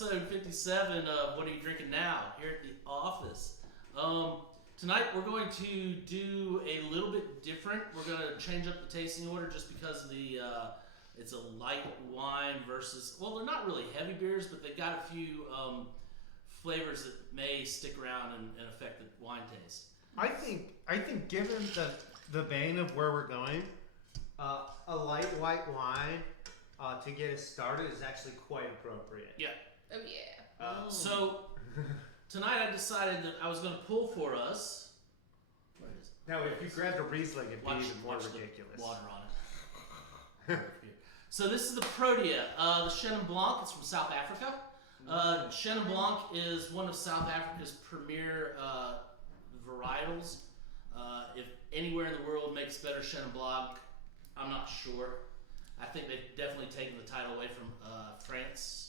episode 57 of What Are You Drinking Now? Here at the office. Tonight we're going to do a little bit different. We're going to change up the tasting order just because it's a light wine versus, well, they're not really heavy beers, but they've got a few flavors that may stick around and affect the wine taste. I think given the vein of where we're going, a light white wine to get us started is actually quite appropriate. Yeah. Oh yeah. So tonight I decided that I was going to pull for us. Where is it? Now, if you grabbed a Riesling, it'd be even more watch ridiculous. The water on it. So this is the Protea, the Chenin Blanc. It's from South Africa. Chenin Blanc is one of South Africa's premier varietals. If anywhere in the world makes better Chenin Blanc, I'm not sure. I think they've definitely taken the title away from France.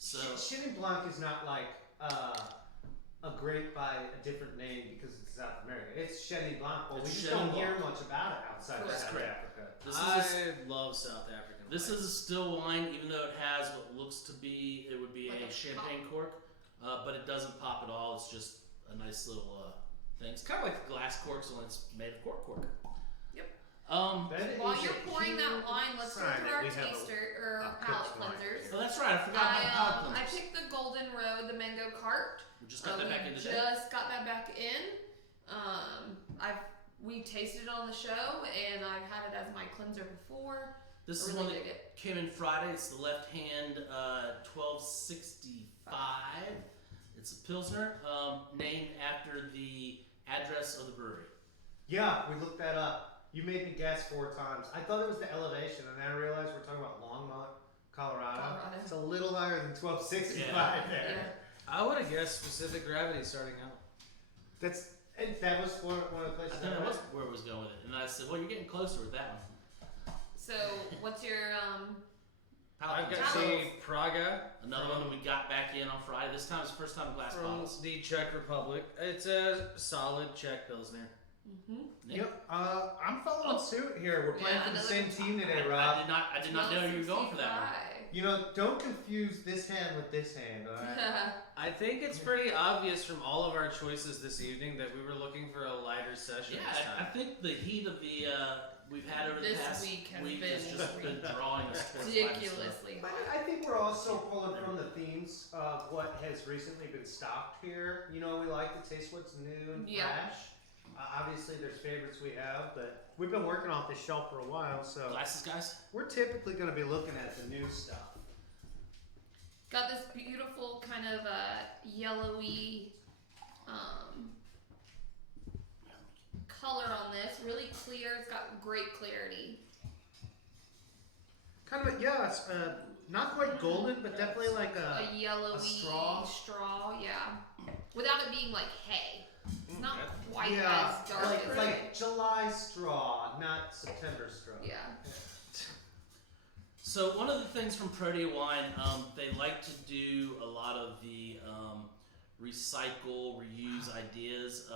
So Chenin Blanc is not like a grape by a different name because it's South America. It's Chenin Blanc, but we just don't hear much about it outside of South Africa. I love South African wine. This is a still wine, even though it has what looks to be, it would be like a champagne cork, but it doesn't pop at all. It's just a nice little thing. It's kind of like glass corks, only it's made of cork. Yep. While you're pouring that wine, let's go through our taster or palate cleansers. Oh, that's right. I forgot about the palate I cleansers. picked the Golden Road, the mango cart. We just got that back in today. Just got that back in. We tasted it on the show, and I've had it as my cleanser before. This I is really one dig that it. came in Friday. It's the left hand 1265. It's a Pilsner named after the address of the brewery. Yeah, we looked that up. You made me guess 4 times. I thought it was the elevation, and then I realized we're talking about Longmont, Colorado. It's a little higher than 1265 there. Yeah. I would have guessed specific gravity starting out. That was one of the places I think that was where it was going with it. And I said, well, you're getting closer with that one. So, what's your I've got Palate. the Praga. Another one that we got back in on Friday. This time it's the first time glass From bottles. the Czech Republic. It's a solid Czech Pilsner. Yep. I'm following suit here. We're playing for the same team today, I Rob. did not know you were going for that one. You know, don't confuse this hand with this hand, alright? I think it's pretty obvious from all of our choices this evening that we were looking for a lighter session this Yeah, I time. think the heat of the we've had over the This past week has has been just been drawing us towards ridiculously But hot. I think we're also pulling from the themes of what has recently been stocked here. You know, we like to taste what's new and Yeah. fresh. Obviously, there's favorites we have, but we've been working off this shelf for a while, so Glasses, guys. we're typically going to be looking at the new stuff. Got this beautiful kind of yellowy color on this. Really clear. It's got great clarity. Kind of, it's not quite golden, but definitely like A yellowy a straw. yeah. Without it being like hay. It's not quite Yeah, as dark as like July straw, not September straw. yeah. So one of the things from Protea Wine, they like to do a lot of the recycle, reuse ideas.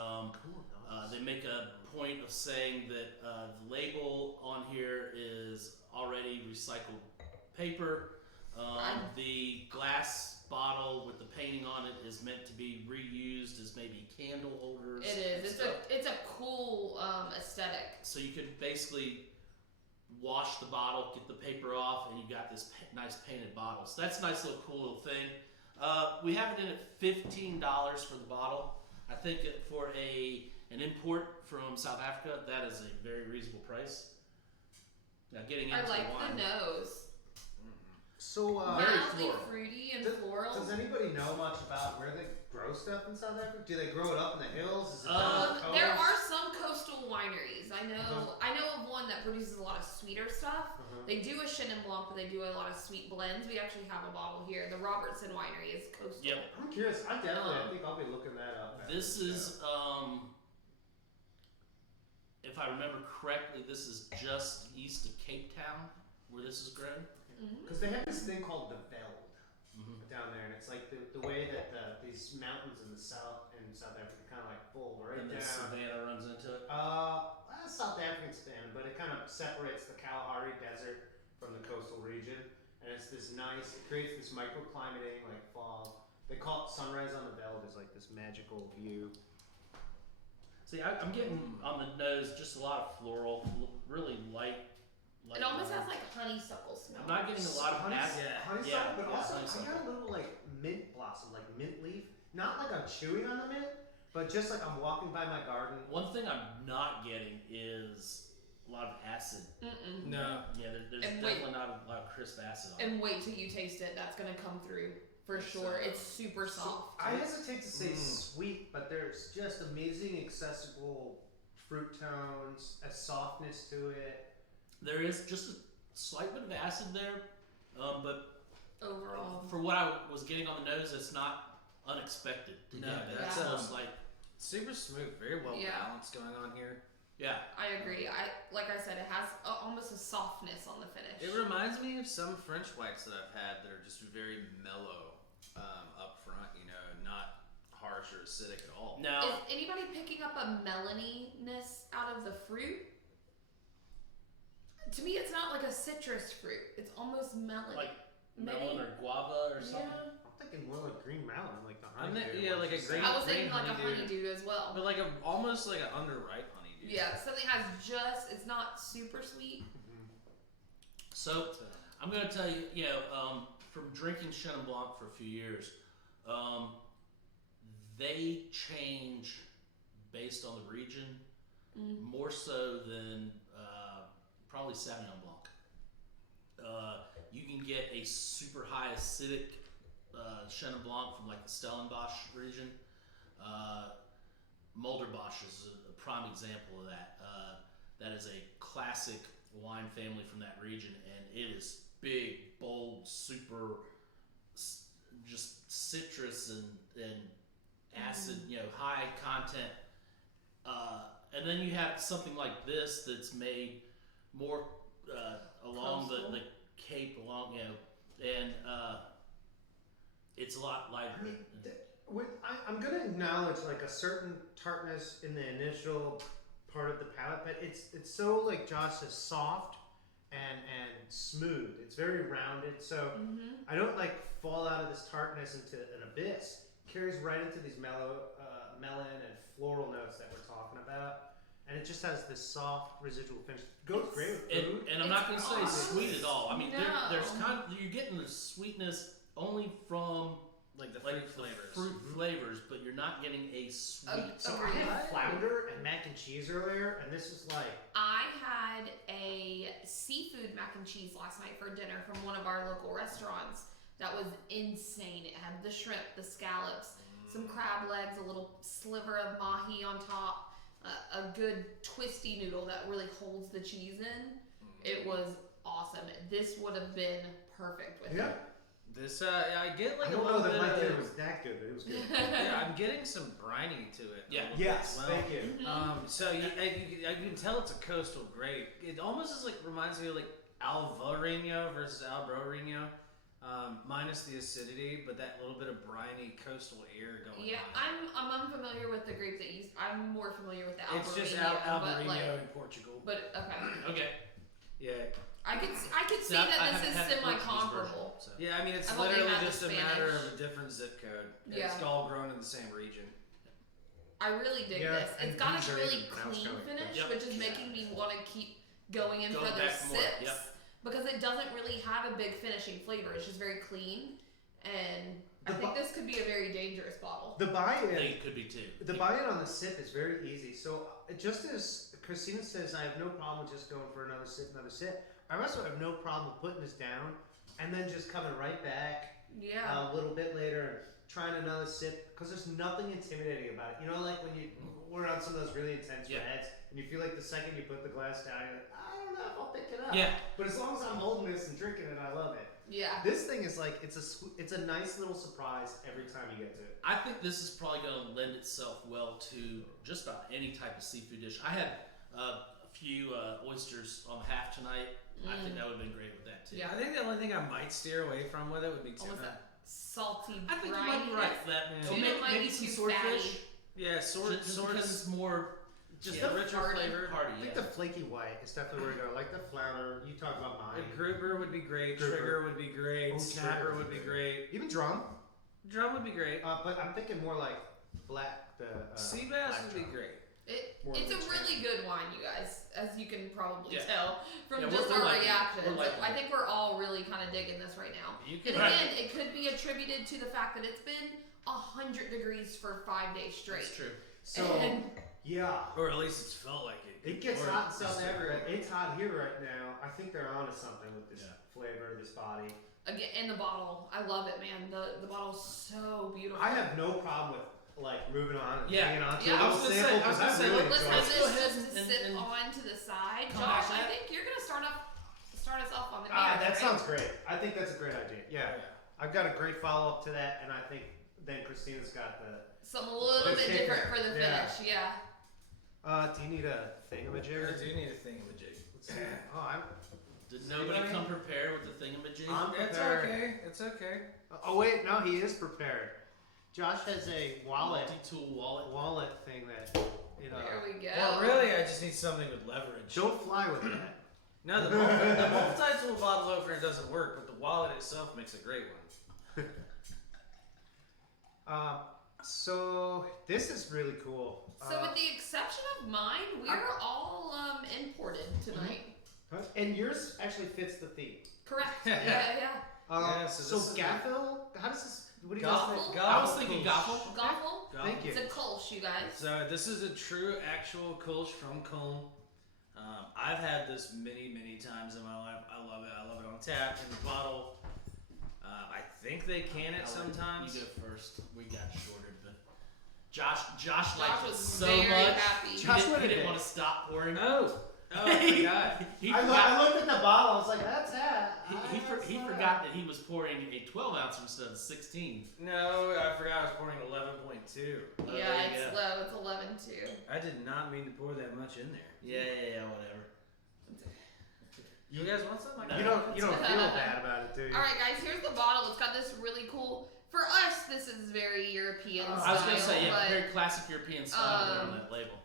They make a point of saying that the label on here is already recycled paper. The glass bottle with the painting on it is meant to be reused as maybe candle holders. It is. It's a cool aesthetic. So you could basically wash the bottle, get the paper off, and you got this nice painted bottle. So that's a nice little cool little thing. We have it in at $15 for the bottle. I think for an import from South Africa, that is a very reasonable price. Now getting into I like the wine. the nose. So, Very Mildly floral. fruity and does floral. anybody know much about where they grow stuff in South Africa? Do they grow it up in the hills? Is it down the coast? There are some coastal wineries. I know of one that produces a lot of sweeter stuff. They do a Chenin Blanc, but they do a lot of sweet blends. We actually have a bottle here. The Robertson Winery is coastal. Yep. I'm curious. I think I'll be looking that up. This is, if I remember correctly, this is just east of Cape Town where this is grown. Because they have this thing called the Veld down there, and it's like the way that these mountains in South Africa kind of like fold right And the down. Savannah runs into it. South African Savannah, but it kind of separates the Kalahari Desert from the coastal region. and it's this nice. It creates this microclimating like fall. They call it sunrise on the Veldt. Is like this magical view. See, I'm getting on the nose just a lot of floral, really light. It almost has like honeysuckle smell. I'm not getting a lot of acid. honeysuckle, but also I honeysuckle. got a little like mint blossom, like mint leaf. Not like I'm chewing on the mint, but just like I'm walking by my garden. One thing I'm not getting is a lot of acid. Mm-mm. No. Yeah, there's And definitely not a lot of crisp acid on it. And wait till you taste it. That's gonna come through for sure. It's super soft. I hesitate to say sweet, but there's just amazing accessible fruit tones, a softness to it. There is just a slight bit of acid there, but Overall, for what I was getting on the nose, it's not unexpected. To No, get that. that's, It's almost like Super smooth, very well Yeah. balanced going on here. yeah. I agree. Like I said, it has almost a softness on the finish. It reminds me of some French whites that I've had that are just very mellow up front, you know, not harsh or acidic at all. Now Is anybody picking up a melony-ness out of the fruit? To me, it's not like a citrus fruit. It's almost melony. like Maybe- melon or guava or something. Yeah. I'm thinking more like green melon, like the I'm honeydew. yeah, like a ones. green- I was thinking like a honeydew. honeydew as well. But like almost like an underripe honeydew. Yeah, something has it's not super sweet. So So, I'm going to tell you, from drinking Chenin Blanc for a few years, they change based on the region more so than probably Sauvignon Blanc. You can get a super high acidic Chenin Blanc from like the Stellenbosch region. Mulderbosch is a prime example of that. That is a classic wine family from that region, and it is big, bold, super, just citrus and acid, high content. And then you have something like this that's made more along the Cape, and it's a lot lighter. I mean, I'm going to acknowledge like a certain tartness in the initial part of the palate, but it's so like Josh says, soft and smooth. It's very rounded, so I don't like fall out of this tartness into an abyss. It carries right into these melon and floral notes that we're talking about, and it just has this soft residual finish. It goes great with food. And I'm not going to say It's sweet at all. I mean, no. there's you're getting the sweetness only from like the like fruit flavors. fruit flavors, but you're not getting a sweet. So I had flounder and mac and cheese earlier, and this was like I had a seafood mac and cheese last night for dinner from one of our local restaurants. That was insane. It had the shrimp, the scallops, some crab legs, a little sliver of mahi on top, a good twisty noodle that really holds the cheese in. It was awesome. This would have been perfect with it. This I get like I a don't know little that bit my dinner of was that good, but it was good. yeah, I'm getting some briny to it. a Yeah. little bit Yes, as well. thank you. So you can tell it's a coastal grape. It almost is like reminds me of like Alvarinho versus Albarino, minus the acidity, but that little bit of briny coastal air going Yeah, on. I'm unfamiliar with the grape that you. I'm more familiar with the Albarino. It's just but Albarino in Portugal. But okay, Okay. Yeah, I could see I that haven't this is had the Portuguese semi-comparable. version, so. yeah. I mean, it's I've only literally had the just a matter Spanish. of a different zip code. Yeah. It's all grown in the same region. I really dig Yeah, this. and It's got these a are really even pronounced clean kinda like finish, Yep. which is making me want to keep going in Going for those back for more, sips yep. because it doesn't really have a big finishing flavor. It's just very clean, and I The think bu- this could be a very dangerous bottle. The I buy-in, think it could be too. the buy-in on the sip is very easy. So just as Christina says, I have no problem with just going for another sip. I also have no problem putting this down and then just coming right back Yeah. a little bit later and trying another sip because there's nothing intimidating about it. You know, like when we're on some of those really intense Yeah. reds and you feel like the second you put the glass down, you're like, I don't know if I'll pick it up. Yeah. But as long as I'm holding this and drinking it, I love it. Yeah. This thing is like it's a nice little surprise every time you get to it. I think this is probably going to lend itself well to just about any type of seafood dish. I had a few oysters on half tonight. I think that would have been great with that too. Yeah. I think the only thing I might steer away from with it would be Almost tuna. that salty. I think you might be right for that. Yeah. Or Tuna might maybe be some too swordfish. fatty. Yeah, Just because it's more just Yeah, the richer hearty. flavor. Party, I think yeah. the flaky white is definitely where to go. I like the flounder. You talked about mine. A grouper would be great. Grouper. Trigger would be great. Oh, Snapper trigger would be great. Even drum. Drum would be great. But I'm thinking more like black. Sea bass black would be drum. great. More It's a rich. really good wine, you guys, as you can probably Yeah. tell from Yeah, just we're our liking it. reactions. We're liking I it. think we're all really kind of digging this right now. You And can again, it could be attributed to the fact that it's been 100 degrees for 5 days straight. That's true. So And- yeah, or at least it's felt like it. it gets Or hot in just South like- Africa. It's hot here right now. I think they're onto something with this Yeah. flavor, this body. Again, and the bottle, I love it, man. The bottle's so beautiful. I have no problem with like moving on and Yeah. hanging on to Yeah, a I little was gonna sample say- I was because gonna I say, really Let's enjoy have it. Let's go this ahead just and- sip and on to the side. come back Josh, to I that. think you're gonna start us off on the Ah, beers, that right? sounds great. I think that's a great idea. Yeah, Yeah. I've got a great follow up to that, and I think then Christina's got the. Some a little Let's bit take different it. for the Yeah. finish, yeah. Do you need a I thingamajig? do need a thingamajig. Let's see. Oh, I'm. Did nobody come prepared with the thingamajig? I'm It's prepared. okay. It's okay. Oh wait, no, he is prepared. Josh has a Multi-tool wallet. wallet thing that you know. There we go. Well, really, I just need something with leverage. Don't fly with that. No, the multi-tool bottle opener doesn't work, but the wallet itself makes a great one. So this is really cool. So with the exception of mine, we're all imported tonight. And yours actually fits the theme. Correct. Yeah. Yeah, so so this is Gaffel, how does this? What do you Gaffel? guys think? I was thinking Goffel. Goffel. Thank you. It's a Kolsch, you guys. So this is a true actual Kolsch from Köln. I've had this many times in my life. I love it. I love it on tap, in the bottle. I think they can it sometimes. You go first. We got shorted, but Josh liked it was so very much. happy. He Josh didn't, wanted he didn't it. want to stop pouring. I forgot. He I forgot. looked at the bottle. I was like, "That's that." He forgot that he was pouring a 12 ounce instead of 16. No, I forgot I was pouring 11.2. Yeah, there you it's go. low. It's 11 too. I did not mean to pour that much in there. Yeah, whatever. You guys want some? You don't feel bad about it, do you? All right, guys. Here's the bottle. It's got this really cool. For us, this is very European style. I was gonna say, yeah, but very classic European style there on that label.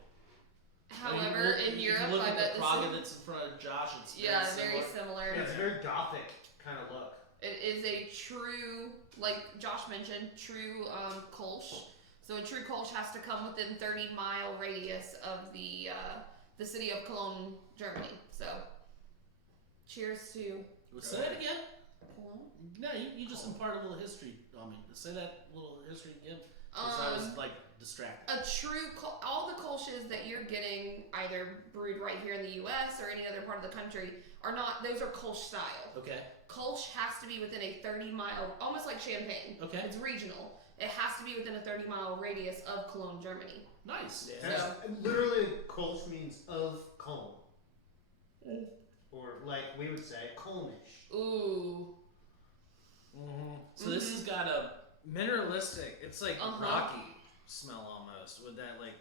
however, in you Europe, can look I at bet the Praga this that's in front of Josh. It's is yeah, very very similar. similar. It's a very gothic kind of look. It is a true, like Josh mentioned, true Kolsch. So a true Kolsch has to come within 30-mile radius of the city of Cologne, Germany. So, cheers to Say it again. Cologne. No, you just imparted a little history on me. Say that little history again. Because I was like distracted. A true, all the Kolsches that you're getting either brewed right here in the U.S. or any other part of the country are not. Those are Kolsch style. Okay. Kolsch has to be within a 30-mile, almost like champagne. Okay. It's regional. It has to be within a 30-mile radius of Cologne, Germany. Nice. So- And literally, Kolsch means of Köln. Or like we would say, Kölnish. Ooh. Mm-hmm. So this has got a Mineralistic. It's like Uh-huh. rocky smell almost, with that like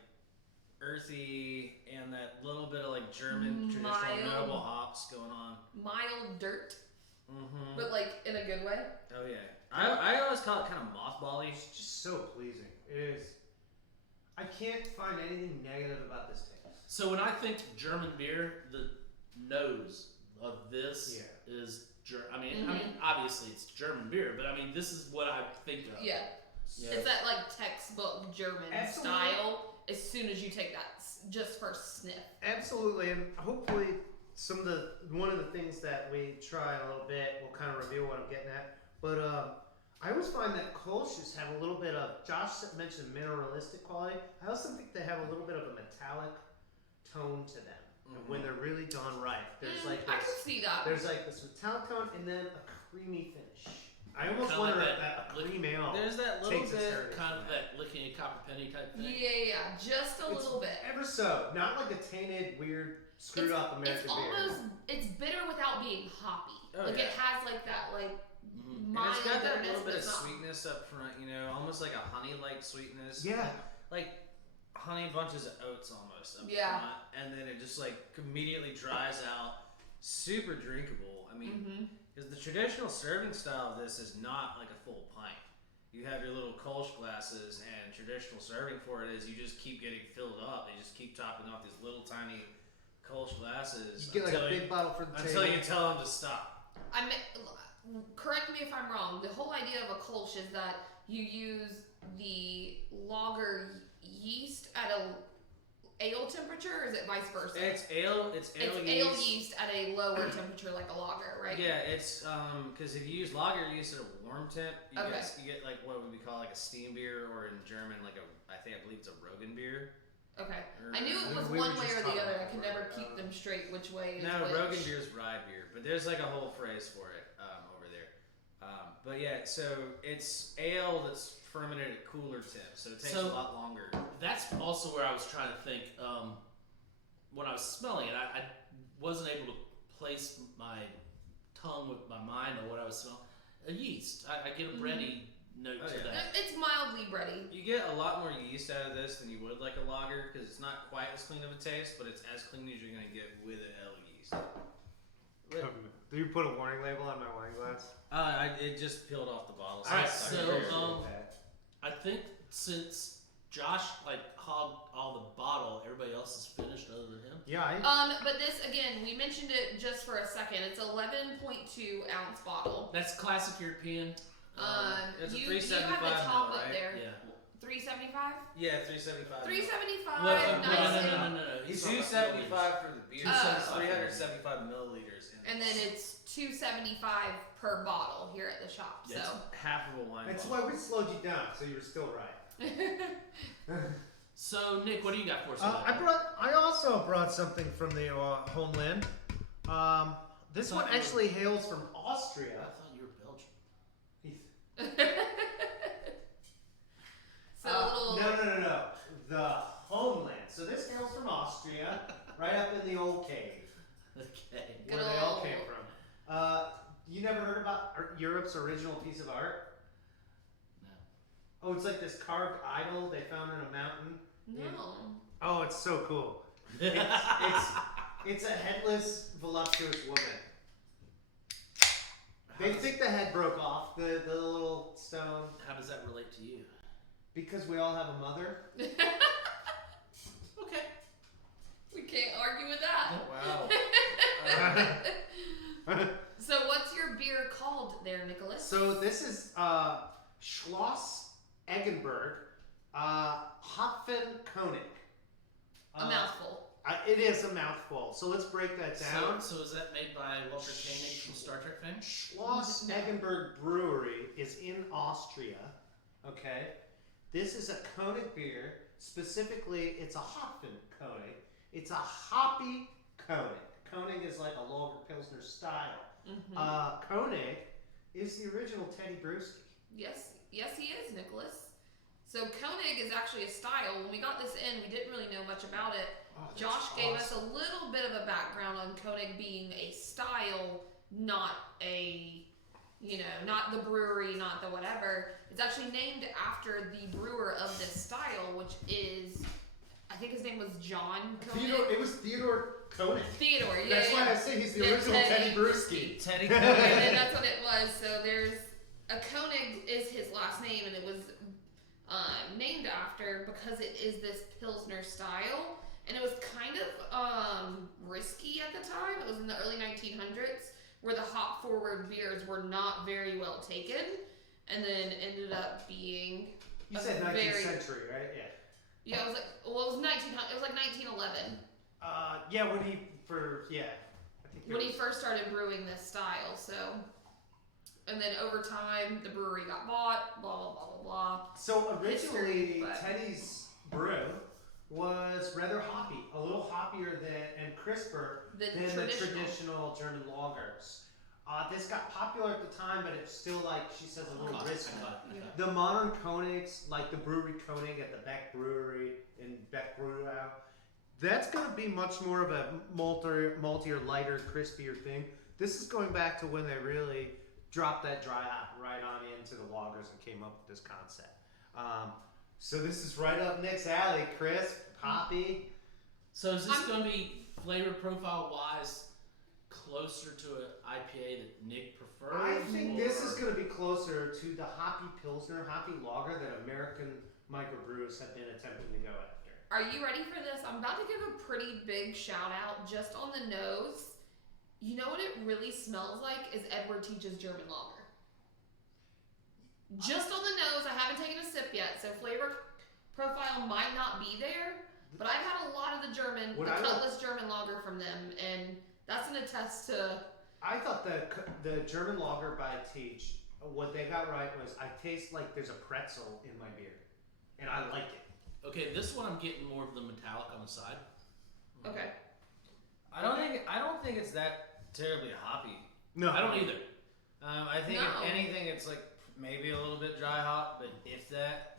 earthy and that little bit of like German traditional Mild. noble hops going on. Mild dirt, Mm-hmm. but like in a good way. Oh yeah. I always call it kind of mothbally. It's just so pleasing. It is. I can't find anything negative about this taste. So when I think German beer, the nose of this is I mean, obviously it's German beer, but I mean, this is what I think of. Yeah. Yeah. It's that like textbook German Absolutely. style. As soon as you take that just first sniff. Absolutely, and hopefully one of the things that we try a little bit will kind of reveal what I'm getting at. But I always find that Kolsch's have a little bit of. Josh mentioned mineralistic quality. I also think they have a little bit of a metallic tone to them when they're really done right. There's like I this, can see that. there's like this metallic tone and then a creamy finish. I almost Kinda wonder like if that that a cream ale There's that little takes its bit. heritage Kind from of that licking a copper penny type thing. Yeah, just a It's little bit. Ever so, not like a tainted, weird, screwed up American It's almost beer. it's bitter without being hoppy. Oh, like yeah. it has like that like Mhm. And mild it's got that bitterness, little bit but of it's not. sweetness up front, you know, almost like a honey-like sweetness. Yeah. Like honey bunches of oats almost up Yeah. front, and then it just like immediately dries out. Super drinkable. I mean, because the traditional serving style of this is not like a full pint. You have your little Kolsch glasses, and traditional serving for it is you just keep getting filled up. They just keep topping off these little tiny Kolsch glasses You get like a big bottle for the until table. you tell them to stop. Correct me if I'm wrong. The whole idea of a Kolsch is that you use the lager yeast at a ale temperature, or is it vice versa? It's ale. It's ale ale yeast. yeast at a lower temperature, like a lager, right? Yeah, it's because if you use lager yeast at a warm temp, you Okay. get like what would we call like a steam beer, or in German like I believe it's a Rogen beer. Okay. Or- I knew it was We were one way just or the talking other. I about could it. never keep them straight which way is No, which. Rogen beer is rye beer, but there's like a whole phrase for it over there. But yeah, so it's ale that's fermented at cooler temps, so it takes So- a lot longer. That's also where I was trying to think. When I was smelling it, I wasn't able to place my tongue with my mind on what I was smelling. A yeast. I get a bready note Oh, to yeah. that. It's mildly bready. You get a lot more yeast out of this than you would like a lager because it's not quite as clean of a taste, but it's as clean as you're gonna get with an ale yeast. Do you put a warning label on my wine glass? It just peeled off the bottle. Alright, it's so, stuck. I think since Josh hogged all the bottle, everybody else is finished other than him. Yeah, But this again, we mentioned it just for a second. It's 11.2 ounce bottle. That's classic European. It's a You 375 have the top mil, up right? there. Yeah. 375. Yeah, 375. 375. Well, nice. no. It's He's 275 for the beer. Oh. So it's 375 milliliters. And then it's 275 per bottle here at the shop. Yes. So. half of a wine that's bottle. why we slowed you down, so you were still right. So Nick, what do you got for us? I also brought something from the homeland. This one actually hails from I Austria. thought you were Belgian. So a little. No. The homeland. So this hails from Austria, right up in the old cave, Okay. where they all came from. You never heard about Europe's original piece of art? No. Oh, it's like this carved idol they found in a mountain. No. Oh, it's so cool. It's a headless, voluptuous woman. They think the head broke off, the little stone, How does that relate to you? because we all have a mother. Okay. We can't argue with that. Wow. So what's your beer called there, Nicholas? So this is Schloss Eggenberg Hopfenkönig. A mouthful. It is a mouthful. So let's break that down. So is that made by Walter Koenig from Star Trek fame? Schloss No. Eggenberg Brewery is in Austria. Okay, this is a Koenig beer. Specifically, it's a Hopfenkönig. It's a hoppy Koenig. Koenig is like a lager pilsner style. Mm-hmm. Koenig is the original Teddy Brewski. Yes, he is, Nicholas. So Koenig is actually a style. When we got this in, we didn't really know much about it. Oh, that's Josh gave us awesome. a little bit of a background on Koenig being a style, not a, not the brewery, not the whatever. It's actually named after the brewer of this style, which is, I think his name was John Koenig. It was Theodore Koenig. Theodore, yeah. That's why I say he's the Yeah, original Teddy Brewski. Teddy And Koenig. that's what it was. So there's a Koenig is his last name, and it was named after because it is this Pilsner style, and it was kind of risky at the time. It was in the early 1900s where the hop forward beers were not very well taken, and then ended up being You a said 19th very- century, right? Yeah. yeah. It was like it was 1900. It was like 1911 Yeah, when he I think when he first started brewing this style. So. And then over time, the brewery got bought, blah, blah, blah, blah, blah. So originally, History, but- Teddy's brew was rather hoppy, a little hoppier and crisper The than the traditional. traditional German lagers. This got popular at the time, but it's still, like she says, a little risky. The modern Koenigs, like the brewery Koenig at the Beck Brewery in Beck Brewau, that's going to be much more of a maltier, lighter, crispier thing. This is going back to when they really dropped that dry hop right on into the lagers and came up with this concept. So this is right up Nick's alley, crisp, hoppy. So is this going to be flavor profile wise closer to an IPA that Nick prefers? I think this is going to be closer to the hoppy pilsner, hoppy lager that American microbrews have been attempting to go after. Are you ready for this? I'm about to give a pretty big shout out just on the nose. You know what it really smells like is Edward Teach's German lager. Just on the nose, I haven't taken a sip yet, so flavor profile might not be there, but I've had a lot of the Cutlass German lager from them, and that's an attest to. I thought the German lager by Teach, what they got right was I taste like there's a pretzel in my beer, and I like it. Okay, this one I'm getting more of the metallic on the side. Okay. I don't think it's that terribly hoppy. No, I don't either. I think No. if anything, it's like maybe a little bit dry hop, but if that.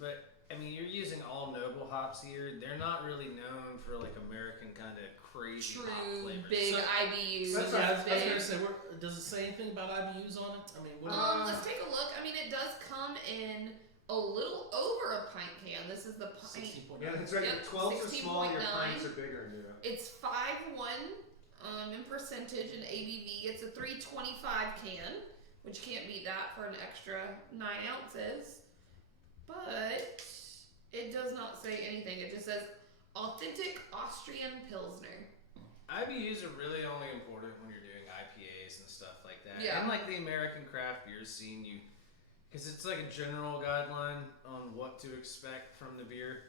But I mean, you're using all noble hops here. They're not really known for like American kind of crazy hop True, flavors. big So- IBUs. That's Yeah, I was big. gonna say, does it say anything about IBUs on it? I mean, what Let's take a look. I mean, it does come in a little over a pint can. This is the pint. 16.9. Yeah, that's right. Yep, 12s are small, your 16.9. pints are bigger in Europe. It's 5.1 in percentage and ABV. It's a 325 can, which can't beat that for an extra 9 ounces. But it does not say anything. It just says authentic Austrian Pilsner. IBUs are really only important when you're doing IPAs and stuff like that. Yeah. And like the American craft beer scene, because it's like a general guideline on what to expect from the beer.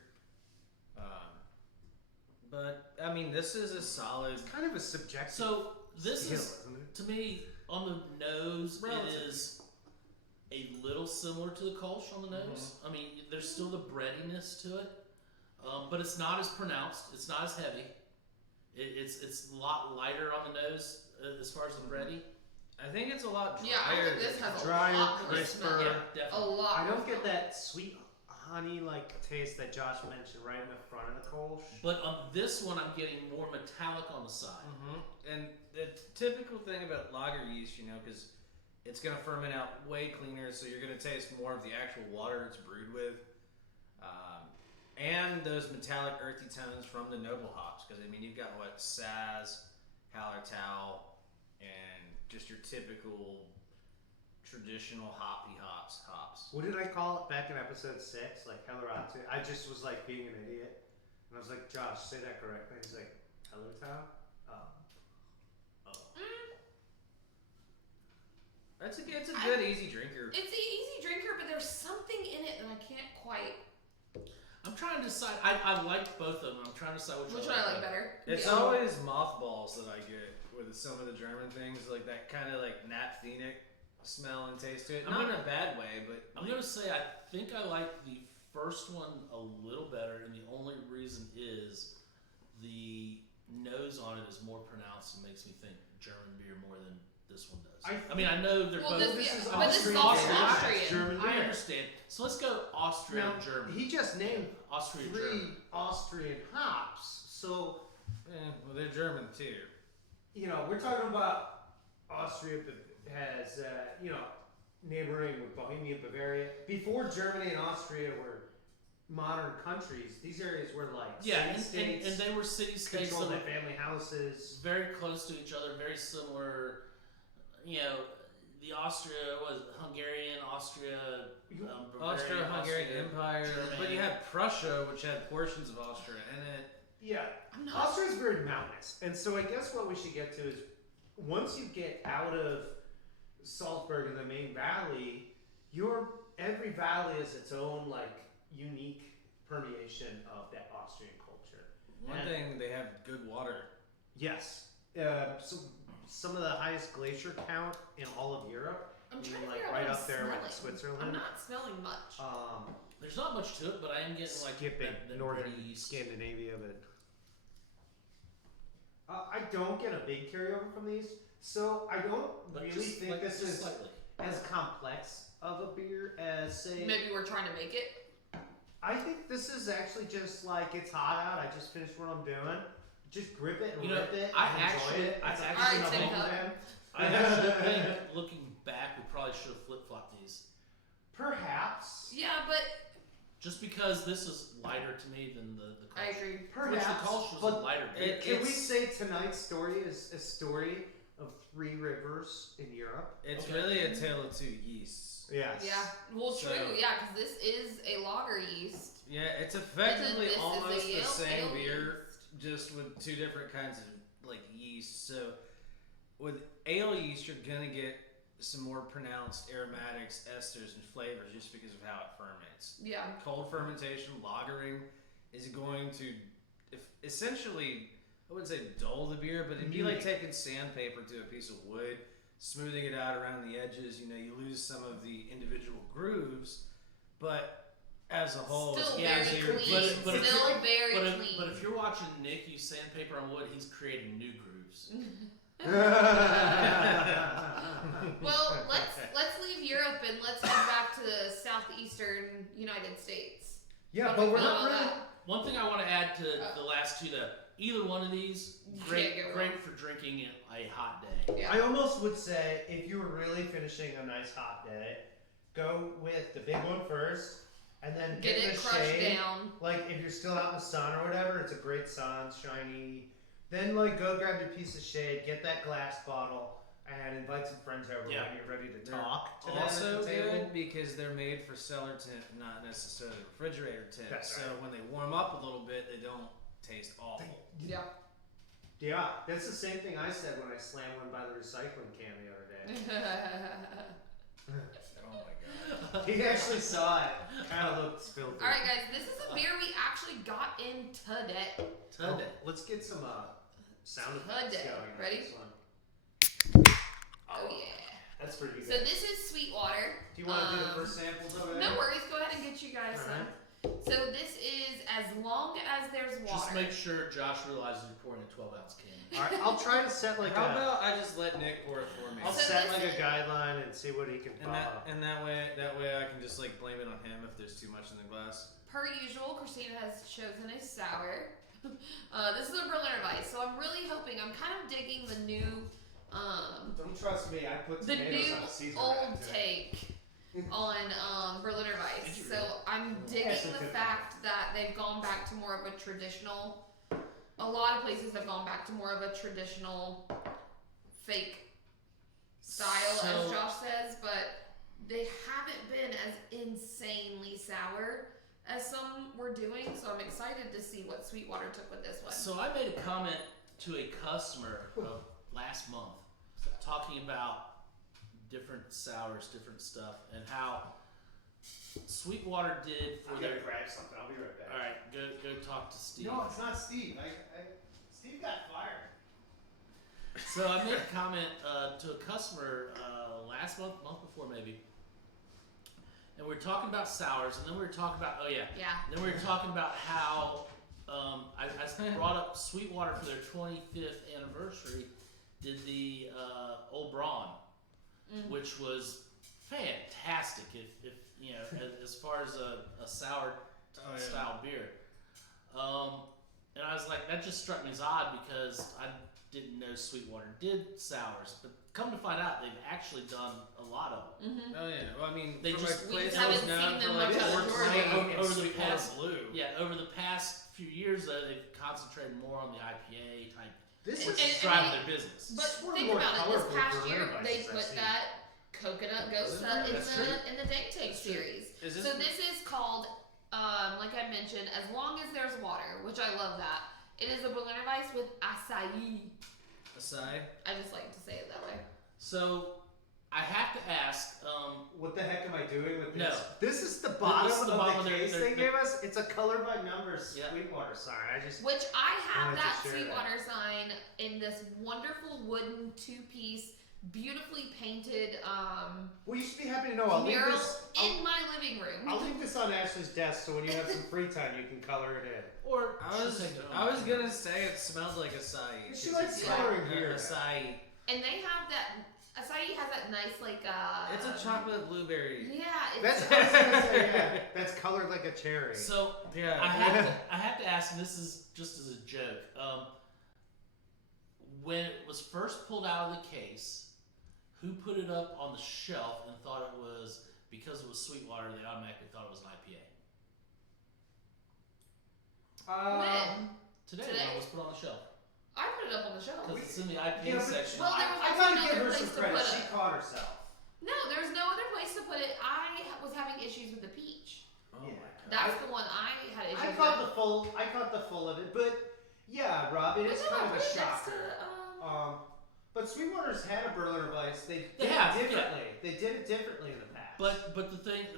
But I mean, this is a solid. It's kind of a subjective So this skill, is, isn't it? to me, on the nose, Relative. it is a little similar to the Kolsch on the nose. I mean, there's still the breadiness to it, but it's not as pronounced. It's not as heavy. It's a lot lighter on the nose as far as the bready. I think it's a lot drier. Yeah, I think this has a Drier, lot more crisper. smell. Yeah, A definitely. lot. I more don't get smell. that sweet honey-like taste that Josh mentioned right in the front of the Kolsch. But on this one, I'm getting more metallic on the side. And the typical thing about lager yeast, because it's going to ferment out way cleaner, so you're going to taste more of the actual water it's brewed with. And those metallic earthy tones from the noble hops, because I mean, you've got Saz, Hallertau, and just your typical traditional hoppy hops. What did I call it back in episode 6? Like Helleratu? I just was like being an idiot. And I was like, Josh, say that correctly. He's like, Hellertau? It's a good easy drinker. It's an easy drinker, but there's something in it that I can't quite. I'm trying to decide. I like both of them. I'm trying to decide which Which one I like better? It's Yeah. always mothballs that I get with some of the German things, like that kind of like Nat Phoenix smell and taste to it. I'm Not in gonna- a bad way, but I'm gonna say I think I like the first one a little better, and the only reason is the nose on it is more pronounced and makes me think German beer more than this one does. I mean, I know they're Well, both. this is but this is Austrian also beer. Austrian. German I beer. understand. So let's go Austrian Now, German. he just named Austrian 3 German. Austrian hops. So, well, they're German too. we're talking about Austria that has, neighboring with Bohemia, Bavaria. Before Germany and Austria were modern countries, these areas were like Yeah, and city-states, they were city states controlled that by were family houses. very close to each other, very similar. The Austria was Hungarian, Austria, Bavarian, Austro-Hungarian Austria, Empire, German. but you had Prussia, which had portions of Austria in it. Yeah, I'm not. Austria is very mountainous, and so I guess what we should get to is once you get out of Salzburg and the main valley, every valley is its own unique permeation of that Austrian culture. One And- thing, they have good water. Yes, so some of the highest glacier count in all of Europe. I'm Even, trying to like, figure out right what up I'm there with smelling. Switzerland. I'm not smelling much. There's not much to it, but I am getting like Skipping that northern bready yeast. Scandinavia, but I don't get a big carryover from these, so I don't But really just think like, this just is slightly. as complex of a beer as say. Maybe we're trying to make it. I think this is actually just like it's hot out. I just finished what I'm doing. Just grip it and You know, rip it. I and actually- enjoy it. I It's actually- actually Alright, the Tim whole Cup. thing. I actually think, looking back, we probably should have flip flopped these. Perhaps. Yeah, but Just because this is lighter to me than the I Kolsch. agree. Which the Perhaps. Kolsch was but a lighter beer. Can we It's- say tonight's story is a story of Three Rivers in Europe. It's Okay. really a tale of two yeasts. Yes. Yeah. Well, So- true. Yeah, because this is a lager yeast. Yeah, it's effectively This is almost a the same ale beer, yeast. just with two different kinds of like yeast. So with ale yeast, you're gonna get some more pronounced aromatics, esters, and flavors just because of how it ferments. Yeah. Cold fermentation, lagering, is going to essentially, I wouldn't say dull the beer, but it'd be like taking sandpaper to a piece of wood, smoothing it out around the edges. You know, you lose some of the individual grooves, but as a whole, Still yeah, very easier to clean. keep. but if Still you're- very But if, clean. but if you're watching Nick use sandpaper on wood, he's creating new grooves. Well, let's leave Europe and let's head back to the southeastern United States. Yeah, What but do you we're feel not about really. that? One thing I want to add to the last two, though, either one of these, You great, can't go great wrong. for drinking a hot day. Yeah. I almost would say if you were really finishing a nice hot day, go with the big one first, and then Get in it the crushed shade. down. Like if you're still out in the sun or whatever, it's a great sun, shiny. Then like go grab your piece of shade, get that glass bottle, and invite some friends over Yeah. when you're ready to They're talk. To them Also at the table. good because they're made for cellar tint, not necessarily refrigerator tint. That's so right. when they warm up a little bit, they don't taste awful. Yeah. Yeah, that's the same thing I said when I slammed one by the recycling can the other day. Oh my god. He actually saw it. Kind of looked filthy. All right, guys. This is a beer we actually got in today. Today. Let's get some sound effects Today. going. on Ready? this one. Oh yeah. That's for you guys. So this is Sweetwater. Do you want to do the first samples over there? No worries. Go ahead and get you guys some. Alright. So this is as long as there's water. Just make sure Josh realizes you're pouring a 12-ounce can. All right, I'll try to set like How a. about I just let Nick pour it for me? I'll So set this like a is- guideline and see what he can And follow. that way I can just like blame it on him if there's too much in the glass. Per usual, Christina has chosen a sour. This is a Berliner Weiss, so I'm really hoping. I'm kind of digging the new, Don't trust me. I put the tomatoes new on a Caesar old wrap, too. take on Berliner Weiss. Did you So I'm digging Actually, the good. fact that they've gone back to more of a traditional. A lot of places have gone back to more of a traditional fake style, as So- Josh says, but they haven't been as insanely sour as some were doing. So I'm excited to see what Sweetwater took with this one. So I made a comment to a customer last month talking about different sours, different stuff, and how Sweetwater did for I'm their. gonna grab something. I'll be right back. All right, go talk to Steve. No, it's not Steve. Steve got fired. So I made a comment to a customer last month before maybe, and we were talking about sours, and then we were talking about Yeah. and then we were talking about how I brought up Sweetwater for their 25th anniversary. Did the Old Braun, which was fantastic. If you know, as far as a sour Oh, yeah. style beer, and I was like, that just struck me as odd because I didn't know Sweetwater did sours, but come to find out, they've actually done a lot of them. Mm-hmm. Oh yeah. Well, I mean, They for just- a we place just that was haven't known seen for them like much on the 420 Over and the Sweetwater past- Blue. Yeah, over the past few years, though, they've concentrated more on the IPA type, This And- is and- driving their business. But It's one of the think more about it. This colorful past year, Berliner they Weisses I've put seen. that coconut gosa in That's true. the Dank Tank That's true. series. Is this So this is called, like I mentioned, as long as there's water, which I love that. It is a Berliner Weiss with acai. Asai? I just like to say it that way. So I have to ask. What the heck am I doing with this? No. This is the bottom This is the of bottom the of their- case their- they gave us. It's a color by numbers Yeah. Sweetwater sign. I just Which I have Wanted to that share that. Sweetwater sign in this wonderful wooden two-piece, beautifully painted well, you should be happy to know. I'll leave mural this. in my living room. I'll leave this on Ashley's desk, so when you have some free time, you can color it in. Or I was gonna say it smelled like acai. She 'cause likes it's coloring like here. Acai. And they have that. Acai has that nice like. It's a chocolate blueberry. Yeah, it's That's I was gonna say, yeah. That's colored like a cherry. So Yeah. I have to ask, and this is just as a joke. When it was first pulled out of the case, who put it up on the shelf and thought it was because it was Sweetwater? They automatically thought it was an IPA. when Today, Today? when it was put on the shelf. I put it up on the shelf. Because it's in the IPA Yeah, but- section. Well, there was I also gotta no give other her place some to credit. put She it. caught herself. No, there's no other place to put it. I was having issues with the peach. Oh Yeah. my god. That's the one I had issues I with. caught the full of it, but yeah, Rob, it But is no, kind of a put it next shocker. to, But Sweetwater's had a Berliner Weiss. They They did have, it yeah. differently. They did it differently in the past.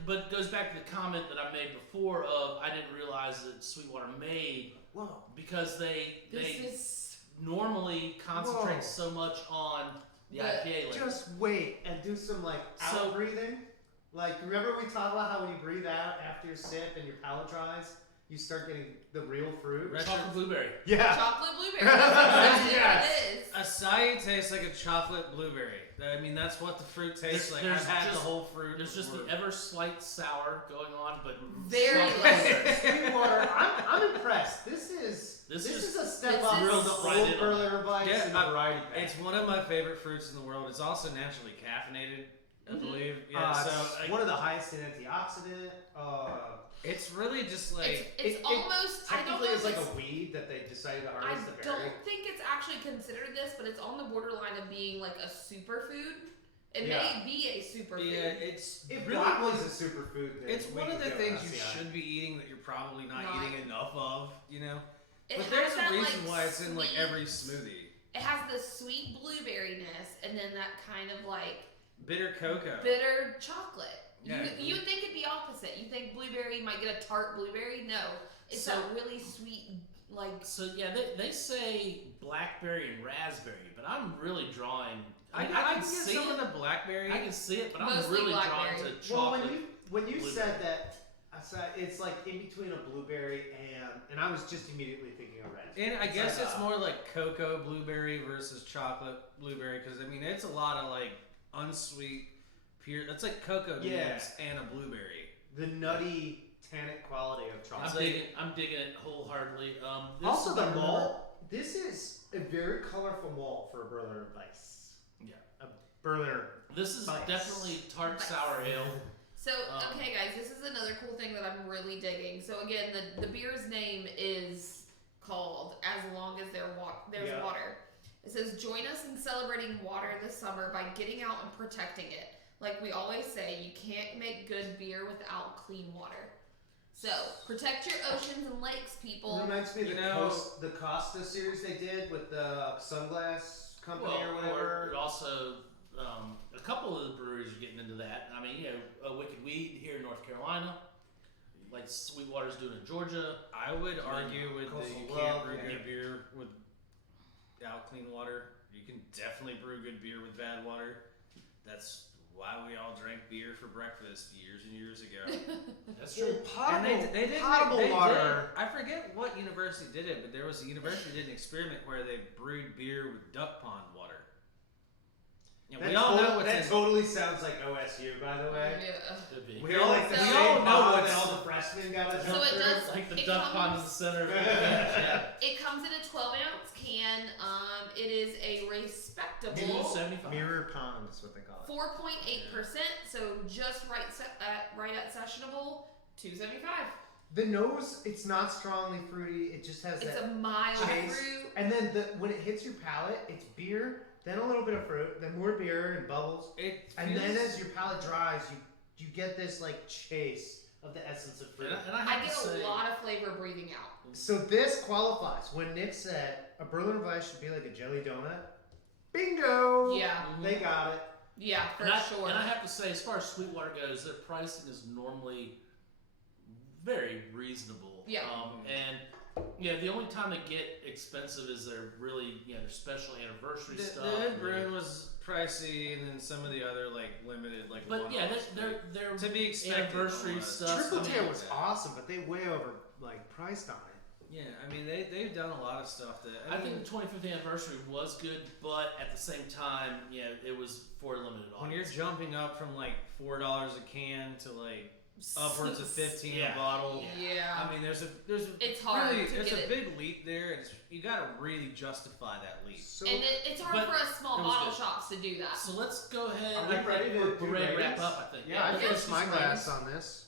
But it goes back to the comment that I made before of I didn't realize that Sweetwater made whoa, because they this is normally concentrate Whoa. so much on the The- IPA. Like, just wait and do some like So- out breathing. Like remember we talked about how when you breathe out after your sip and your palate dries, you start getting the real fruit. Right. chocolate blueberry. Yeah. chocolate blueberry. That's exactly Yes. what it is. Acai tastes like a chocolate blueberry. I mean, that's what the fruit tastes like. There's I've had just- the whole fruit. There's just before. the ever slight sour going on, but Very chocolate light. blueberry. Sweetwater, I'm impressed. This is This is is- a step this up is- from the Grilled right old in on Berliner Weiss Yeah, and the variety pack. It's one of my favorite fruits in the world. It's also naturally caffeinated, I Mhm. believe. Yeah, It's so one of the highest in antioxidant. it's really just like It's it- almost. I don't Technically, know it's if like it's. a weed that they decided to I harvest the berry. don't think it's actually considered this, but it's on the borderline of being like a superfood. It Yeah. may be a superfood. yeah, it's If really broccolis is a superfood, then it's we one of could the go things you SCI. should be eating that you're probably not Not- eating enough of. You know, It but has there's a that, reason like, why it's in like sweet- every smoothie. It has the sweet blueberryness and then that kind of like Bitter cocoa. bitter chocolate. Yeah. You would think it'd be opposite. You think blueberry might get a tart blueberry. No, it's So- that really sweet like. So yeah, they say blackberry and raspberry, but I'm really drawing. I I can can get see some it. of the blackberry. I can see it, but I'm Mostly really drawn blackberry. to Well, chocolate. when you blueberry. said that, I said it's like in between a blueberry and I was just immediately thinking of red. And I guess like, it's more like cocoa blueberry versus chocolate blueberry because I mean it's a lot of like unsweet pure. That's like cocoa Yeah. nibs and a blueberry. the nutty tannic quality of chocolate. I'm digging it wholeheartedly. This Also, is the Berliner- malt. This is a very colorful malt for a Berliner Weiss. Yeah. A Berliner. This is Weiss. definitely tart Weiss. sour ale. So okay, guys, this is another cool thing that I'm really digging. So again, the beer's name is called "As Long as There's Yeah. Water." It says, "Join us in celebrating water this summer by getting out and protecting it. Like we always say, you can't make good beer without clean water. So protect your oceans and lakes, people." Reminds me of You the know- the Costa series they did with the Sunglass Company or Well, whatever. or also a couple of the breweries are getting into that. I mean, Wicked Weed here in North Carolina, like Sweetwater's doing in Georgia. I would argue with the Coastal you Well, can't brew yeah. good beer without clean water. You can definitely brew good beer with bad water. That's why we all drank beer for breakfast years and years ago. That's Well, true. potable, And they did potable they water. Did, I forget what university did it, but there was a university that did an experiment where they brewed beer with duck pond water. Yeah, we all know what's that in. totally sounds like OSU, by the way. Yeah. Could be. We're like the So- same We all know pond what's- that all the freshmen got to So jump it through. does- Like the It duck pond in comes- the center. Yeah. It comes in a 12-ounce can. It is a respectable 275. Mirror pond is what they call it. 4.8%, so just right at sessionable. 275. The nose, it's not strongly fruity. It just has It's that a mild chase. fruit. And then when it hits your palate, it's beer, then a little bit of fruit, then more beer and bubbles. It And then feels- as your palate dries, you get this like chase of the essence of fruit. And I I have get to say, a lot of flavor breathing out. So this qualifies. When Nick said a Berliner Weiss should be like a jelly donut, bingo! Yeah, They got it. yeah, for and sure. I have to say, as far as Sweetwater goes, their pricing is normally very reasonable. Yeah. And the only time they get expensive is their really, their special anniversary the stuff. Ed and Bruin was pricey, and then some of the other like limited like. But yeah, one-offs. they're to be expected. anniversary almost. stuff. Triple I mean, Tail was awesome, but they way over priced on it. Yeah, I mean they've done a lot of stuff that I think the 25th anniversary was good, but at the same time, it was for a limited when you're audience. jumping up from like $4 a can to like upwards of 15 Yeah. a bottle. Yeah. I mean, there's a It's hard really, to there's get a it. big leap there, and you got to really justify that leap. So And it's hard But for us small it was bottle good. shops to do that. So let's go ahead. Are we I think ready to we're do ready to wrap ratings? up. I think. yeah, I let's finished do my some glass ratings. on this.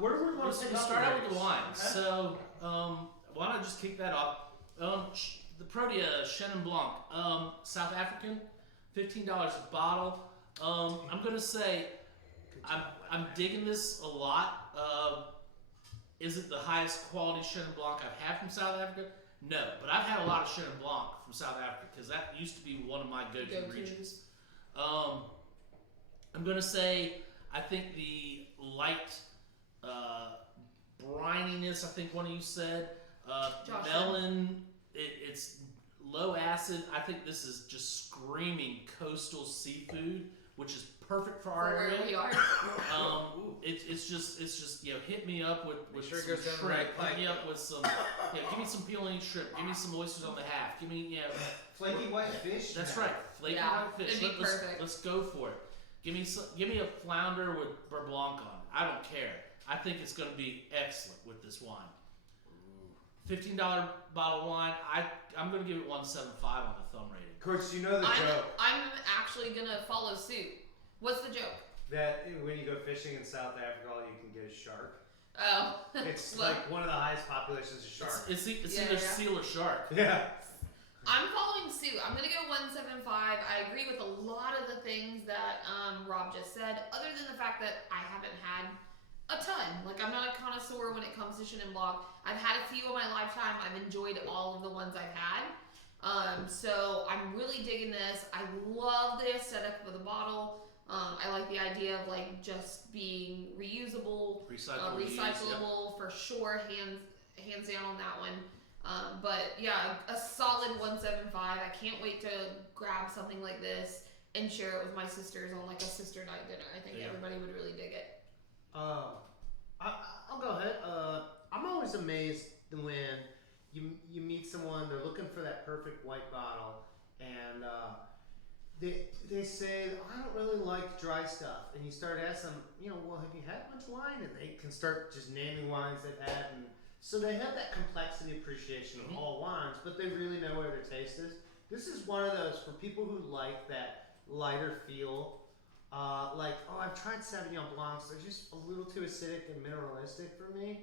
Where do we want We'll to pick we'll up start the out with the ratings? wine. Okay. So, why not just kick that off? The The Protea Chenin Blanc, South African, $15 a bottle. I'm gonna say I'm digging this a lot. Is it the highest quality Chenin Blanc I've had from South Africa? No, but I've had a lot of Chenin Blanc from South Africa because that used to be one of my go-to regions. I'm gonna say I think the light brininess. I think one of you said Josh melon. It's low acid. I think this is just screaming coastal seafood, which is perfect for our where area. we are. It's just hit me up with Sure it some goes down the shrimp. right Hit me pipe. up with some give me some peel and eat shrimp. Give me some oysters on the half. Give me Flaky white fish. that's now. right, flaky Yeah, white fish. it'd be perfect. Let's go for it. Give me a flounder with beurre blanc on it. I don't care. I think it's going to be excellent with this wine. $15 bottle of wine. I'm going to give it 175 on the thumb rating. Coach, you know the joke I'm actually gonna follow suit. What's the joke? that when you go fishing in South Africa, all you can get is shark. Oh, It's Well, like one of the highest populations of shark. It's Yeah, either yeah. seal or shark. Yeah. I'm following suit. I'm gonna go 175. I agree with a lot of the things that Rob just said, other than the fact that I haven't had a ton. Like, I'm not a connoisseur when it comes to Chenin Blanc. I've had a few in my lifetime. I've enjoyed all of the ones I've had. So I'm really digging this. I love the aesthetic of the bottle. I like the idea of like just being reusable, Recyclable. reuse, recyclable for sure. Hands down on that one. But yeah, a solid 175. I can't wait to grab something like this and share it with my sisters on like a sister night dinner. I think Yeah. everybody would really dig it. I'll go ahead. I'm always amazed when you meet someone, they're looking for that perfect white bottle, and they say, I don't really like dry stuff, and you start asking them, well, have you had much wine? And they can start just naming wines they've had, and so they have that complexity appreciation of all wines, but they really know where their taste is. This is one of those for people who like that lighter feel. I've tried Sauvignon Blancs. They're just a little too acidic and mineralistic for me.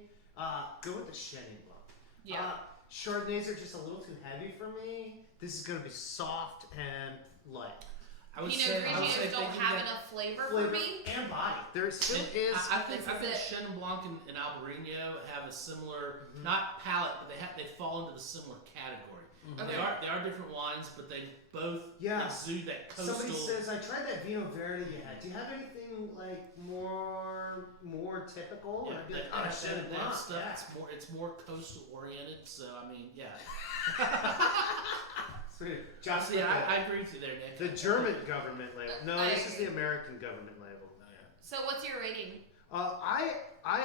Go with the Chenin Blanc. Yeah. Chardonnays are just a little too heavy for me. This is going to be soft and light. I would Pinot say Grigios don't thinking have that- enough flavor Flavor for me. and body. There still And is. I think This is it. Chenin Blanc and Albarino have a similar, not palate, but they fall into the similar category. Okay. They are different wines, but they both Yeah. exude that coastal. Somebody says, I tried that Vino Verde you had. Do you have anything like more typical? Yeah, And I'd be that, like, that, Chenin that Blanc, stuff. yeah. It's more coastal oriented. So I mean, yeah. Sweet. Josh, See, I agree with you there, Nick. the German government label. No, I this is agree. the American government label. Oh, yeah. So what's your rating? I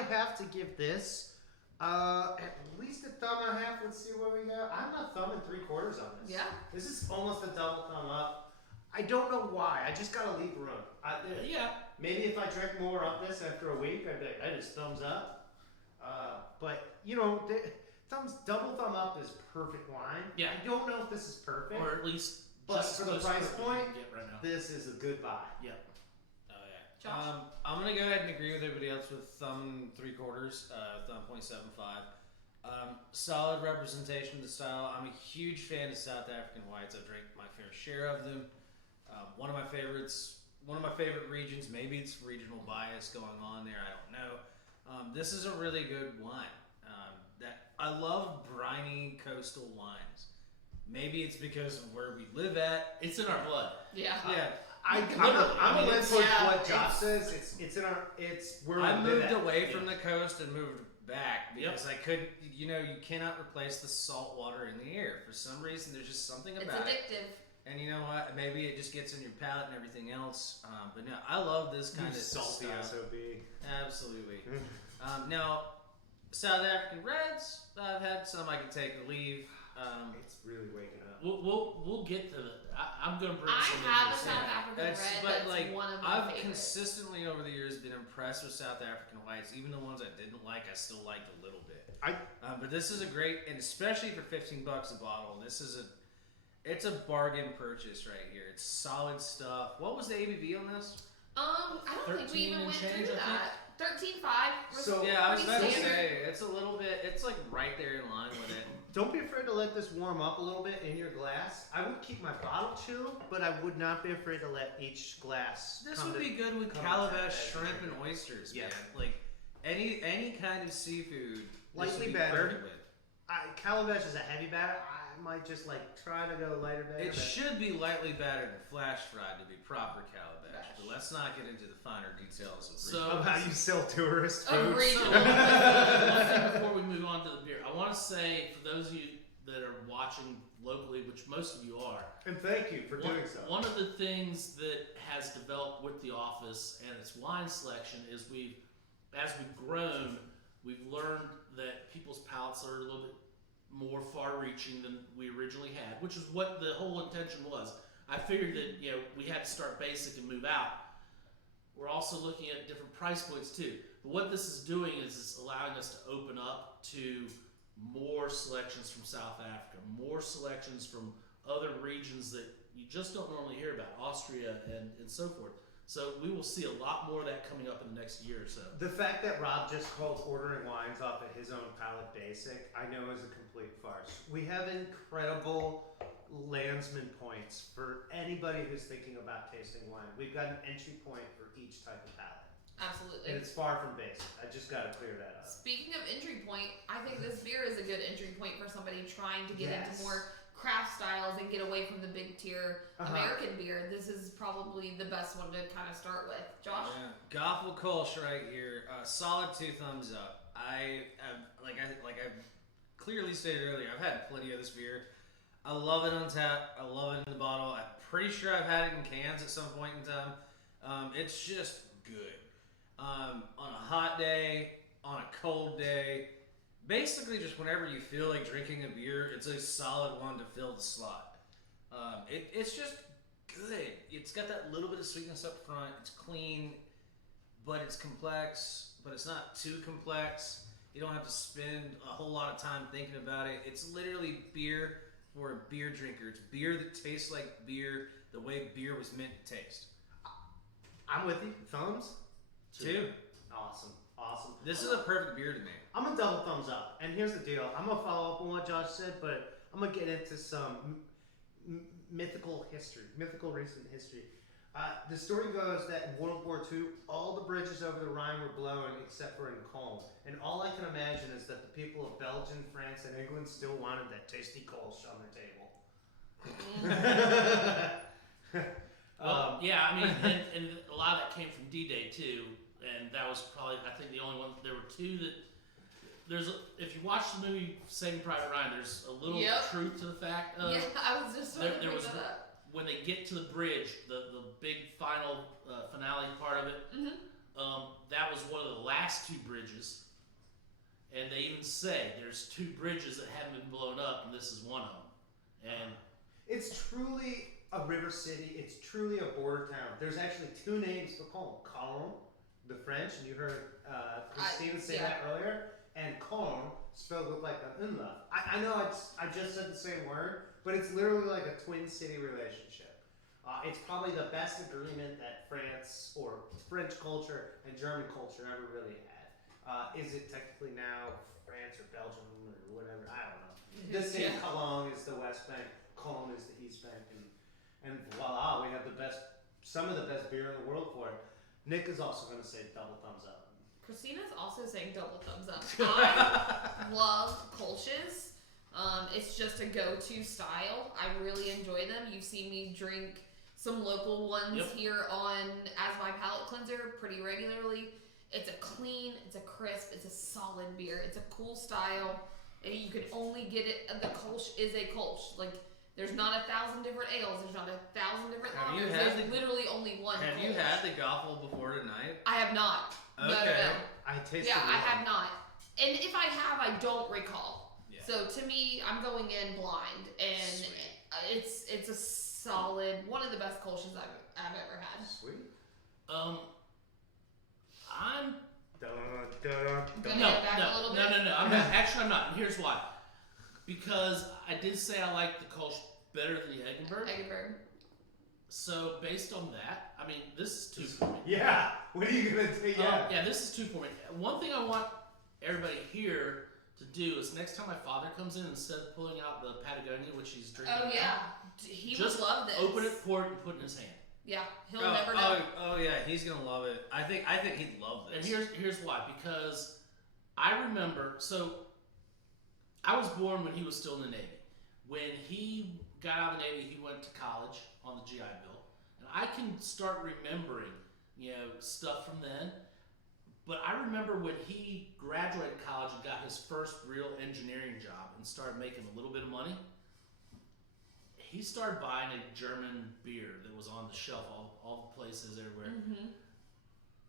have to give this at least a thumb and a half. Let's see what we got. I'm not thumbing 3/4 on this. Yeah. This is almost a double thumb up. I don't know why. I just gotta leave room. Yeah. Maybe if I drank more of this after a week, I'd be like, I just thumbs up. But double thumb up is perfect wine. Yeah. I don't know if this is perfect. Or at least But just for the close to price what you point, can get right now. This is a good buy. Yep. Oh yeah. Josh? I'm gonna go ahead and agree with everybody else with thumb 3/4, thumb 0.75. Solid representation of the style. I'm a huge fan of South African whites. I've drank my fair share of them. One of my favorite regions. Maybe it's regional bias going on there. I don't know. This is a really good wine. That I love briny coastal wines. Maybe it's because of where we live at. It's in our blood. Yeah. Yeah. I'm Literally, gonna lean it's- towards yeah, what Josh it's- says. It's where I we live moved at. away from Yeah. the coast and moved back because I couldn't. You cannot replace the salt water in the air. For some reason, there's just something It's about it. addictive. And you know what? Maybe it just gets in your palate and everything else. But no, I love this kind You of salty style. SOB. Absolutely. Now, South African Reds. I've had some I can take or leave. It's really waking up. We'll get to the. I'm gonna bring I some have a into this. South African red but that's like one of my I've favorites. consistently over the years been impressed with South African whites. Even the ones I didn't like, I still liked a little bit. But this is a great, and especially for $15 a bottle, it's a bargain purchase right here. It's solid stuff. What was the ABV on this? I don't think we 13 even and went change, through I think. that. 13.5. So- Yeah, I was about to Pretty say it's a little bit. It's like right there in line with it. Don't be afraid to let this warm up a little bit in your glass. I would keep my bottle chilled, but I would not be afraid to let each glass. This come would to- be good with come to calabash, that. shrimp, and oysters, Yeah. man. Like any kind of seafood. this Lightly would be battered. perfect with. Calabash is a heavy batter. I might just like try to go lighter batter. It but- should be lightly battered and flash fried to be proper calabash, Bash. but let's not get into the finer details of So- Of how you sell tourist food. Agreed. So, one thing before we move on to the beer, I want to say for those of you that are watching locally, which most of you are, And thank you for one, doing so. one of the things that has developed with the office and its wine selection is as we've grown, we've learned that people's palates are a little bit more far-reaching than we originally had, which is what the whole intention was. I figured that we had to start basic and move out. We're also looking at different price points too. But what this is doing is it's allowing us to open up to more selections from South Africa, more selections from other regions that you just don't normally hear about, Austria and so forth. So we will see a lot more of that coming up in the next year or so. The fact that Rob just called ordering wines off of his own palate basic, I know is a complete farce. We have incredible landsman points for anybody who's thinking about tasting wine. We've got an entry point for each type of palate. Absolutely. And it's far from basic. I just got to clear that up. Speaking of entry point, I think this beer is a good entry point for somebody trying to get Yes. into more craft styles and get away from the big tier Uh-huh. American beer. This is probably the best one to kind of start with. Josh? Yeah. Goffel Kolsch right here. Solid 2 thumbs up. I have, like I clearly stated earlier, I've had plenty of this beer. I love it on tap. I love it in the bottle. I'm pretty sure I've had it in cans at some point in time. It's just good. On a hot day, on a cold day, basically just whenever you feel like drinking a beer, it's a solid one to fill the slot. It's just good. It's got that little bit of sweetness up front. It's clean, but it's complex, but it's not too complex. You don't have to spend a whole lot of time thinking about it. It's literally beer for a beer drinker. It's beer that tastes like beer the way beer was meant to taste. I'm with you. Thumbs? 2. Awesome. Awesome. This is a perfect beer to me. I'm a double thumbs up. And here's the deal. I'm going to follow up on what Josh said, but I'm going to get into some mythical history, mythical recent history. The story goes that in World War II, all the bridges over the Rhine were blown except for in Colm. And all I can imagine is that the people of Belgium, France, and England still wanted that tasty Kolsch on their table. Well, yeah, I mean, and a lot of that came from D-Day too, and that was probably, I think, the only one. There were 2 that if you watch the movie Saving Private Ryan, there's a little Yep. truth to the fact of Yeah, I was just about to there bring was that up. when they get to the bridge, the big final finale part of it. Mhm. That was one of the last 2 bridges, and they even say there's 2 bridges that haven't been blown up, and this is one of them. And It's truly a river city. It's truly a border town. There's actually 2 names for Colm. Colm, the French, and you heard Christine say yeah. that earlier, and Colm, spelled with like an umlaut. I know I just said the same word, but it's literally like a twin city relationship. It's probably the best agreement that France or French culture and German culture ever really had. Is it technically now France or Belgium or whatever? I don't know. The city Yeah. Cologne is the West Bank, Colm is the East Bank, and voila, we have some of the best beer in the world for it. Nick is also going to say double thumbs up. Christina's also saying double thumbs up. I love Kolsch's. It's just a go-to style. I really enjoy them. You've seen me drink some local ones Yep. here on as my palate cleanser pretty regularly. It's a clean, it's a crisp, it's a solid beer. It's a cool style, and you can only get it. The Kolsch is a Kolsch. Like, there's not 1,000 different ales. There's not 1,000 different Have you lagers. had There's literally only one. Have you Kolsch. had the Goffel before tonight? I have not. No, Okay. no. I tasted Yeah, I one. have not. And if I have, I don't recall. Yeah. So to me, I'm going in blind, and Sweet. it's a solid, one of the best Kolsch's I've ever had. Sweet. I'm Dun, dun, dun. Gonna get back a little bit? No. I'm not. Actually, I'm not. And here's why. Because I did say I like the Kolsch better than the Eggenberg. Eggenberg. So based on that, I mean, this is two for me. Yeah. What are you gonna do? Yeah. Yeah, this is two for me. One thing I want everybody here to do is next time my father comes in, instead of pulling out the Patagonia, which he's drinking, Oh now, yeah, he just would love this. open it, pour it, and put it in his hand. Yeah, he'll never know. Oh yeah, he's gonna love it. I think he'd love And this. here's why. Because I remember, so I was born when he was still in the Navy. When he got out of the Navy, he went to college on the GI Bill, and I can start remembering, stuff from then. But I remember when he graduated college and got his first real engineering job and started making a little bit of money. He started buying a German beer that was on the shelf all the places everywhere. Mm-hmm.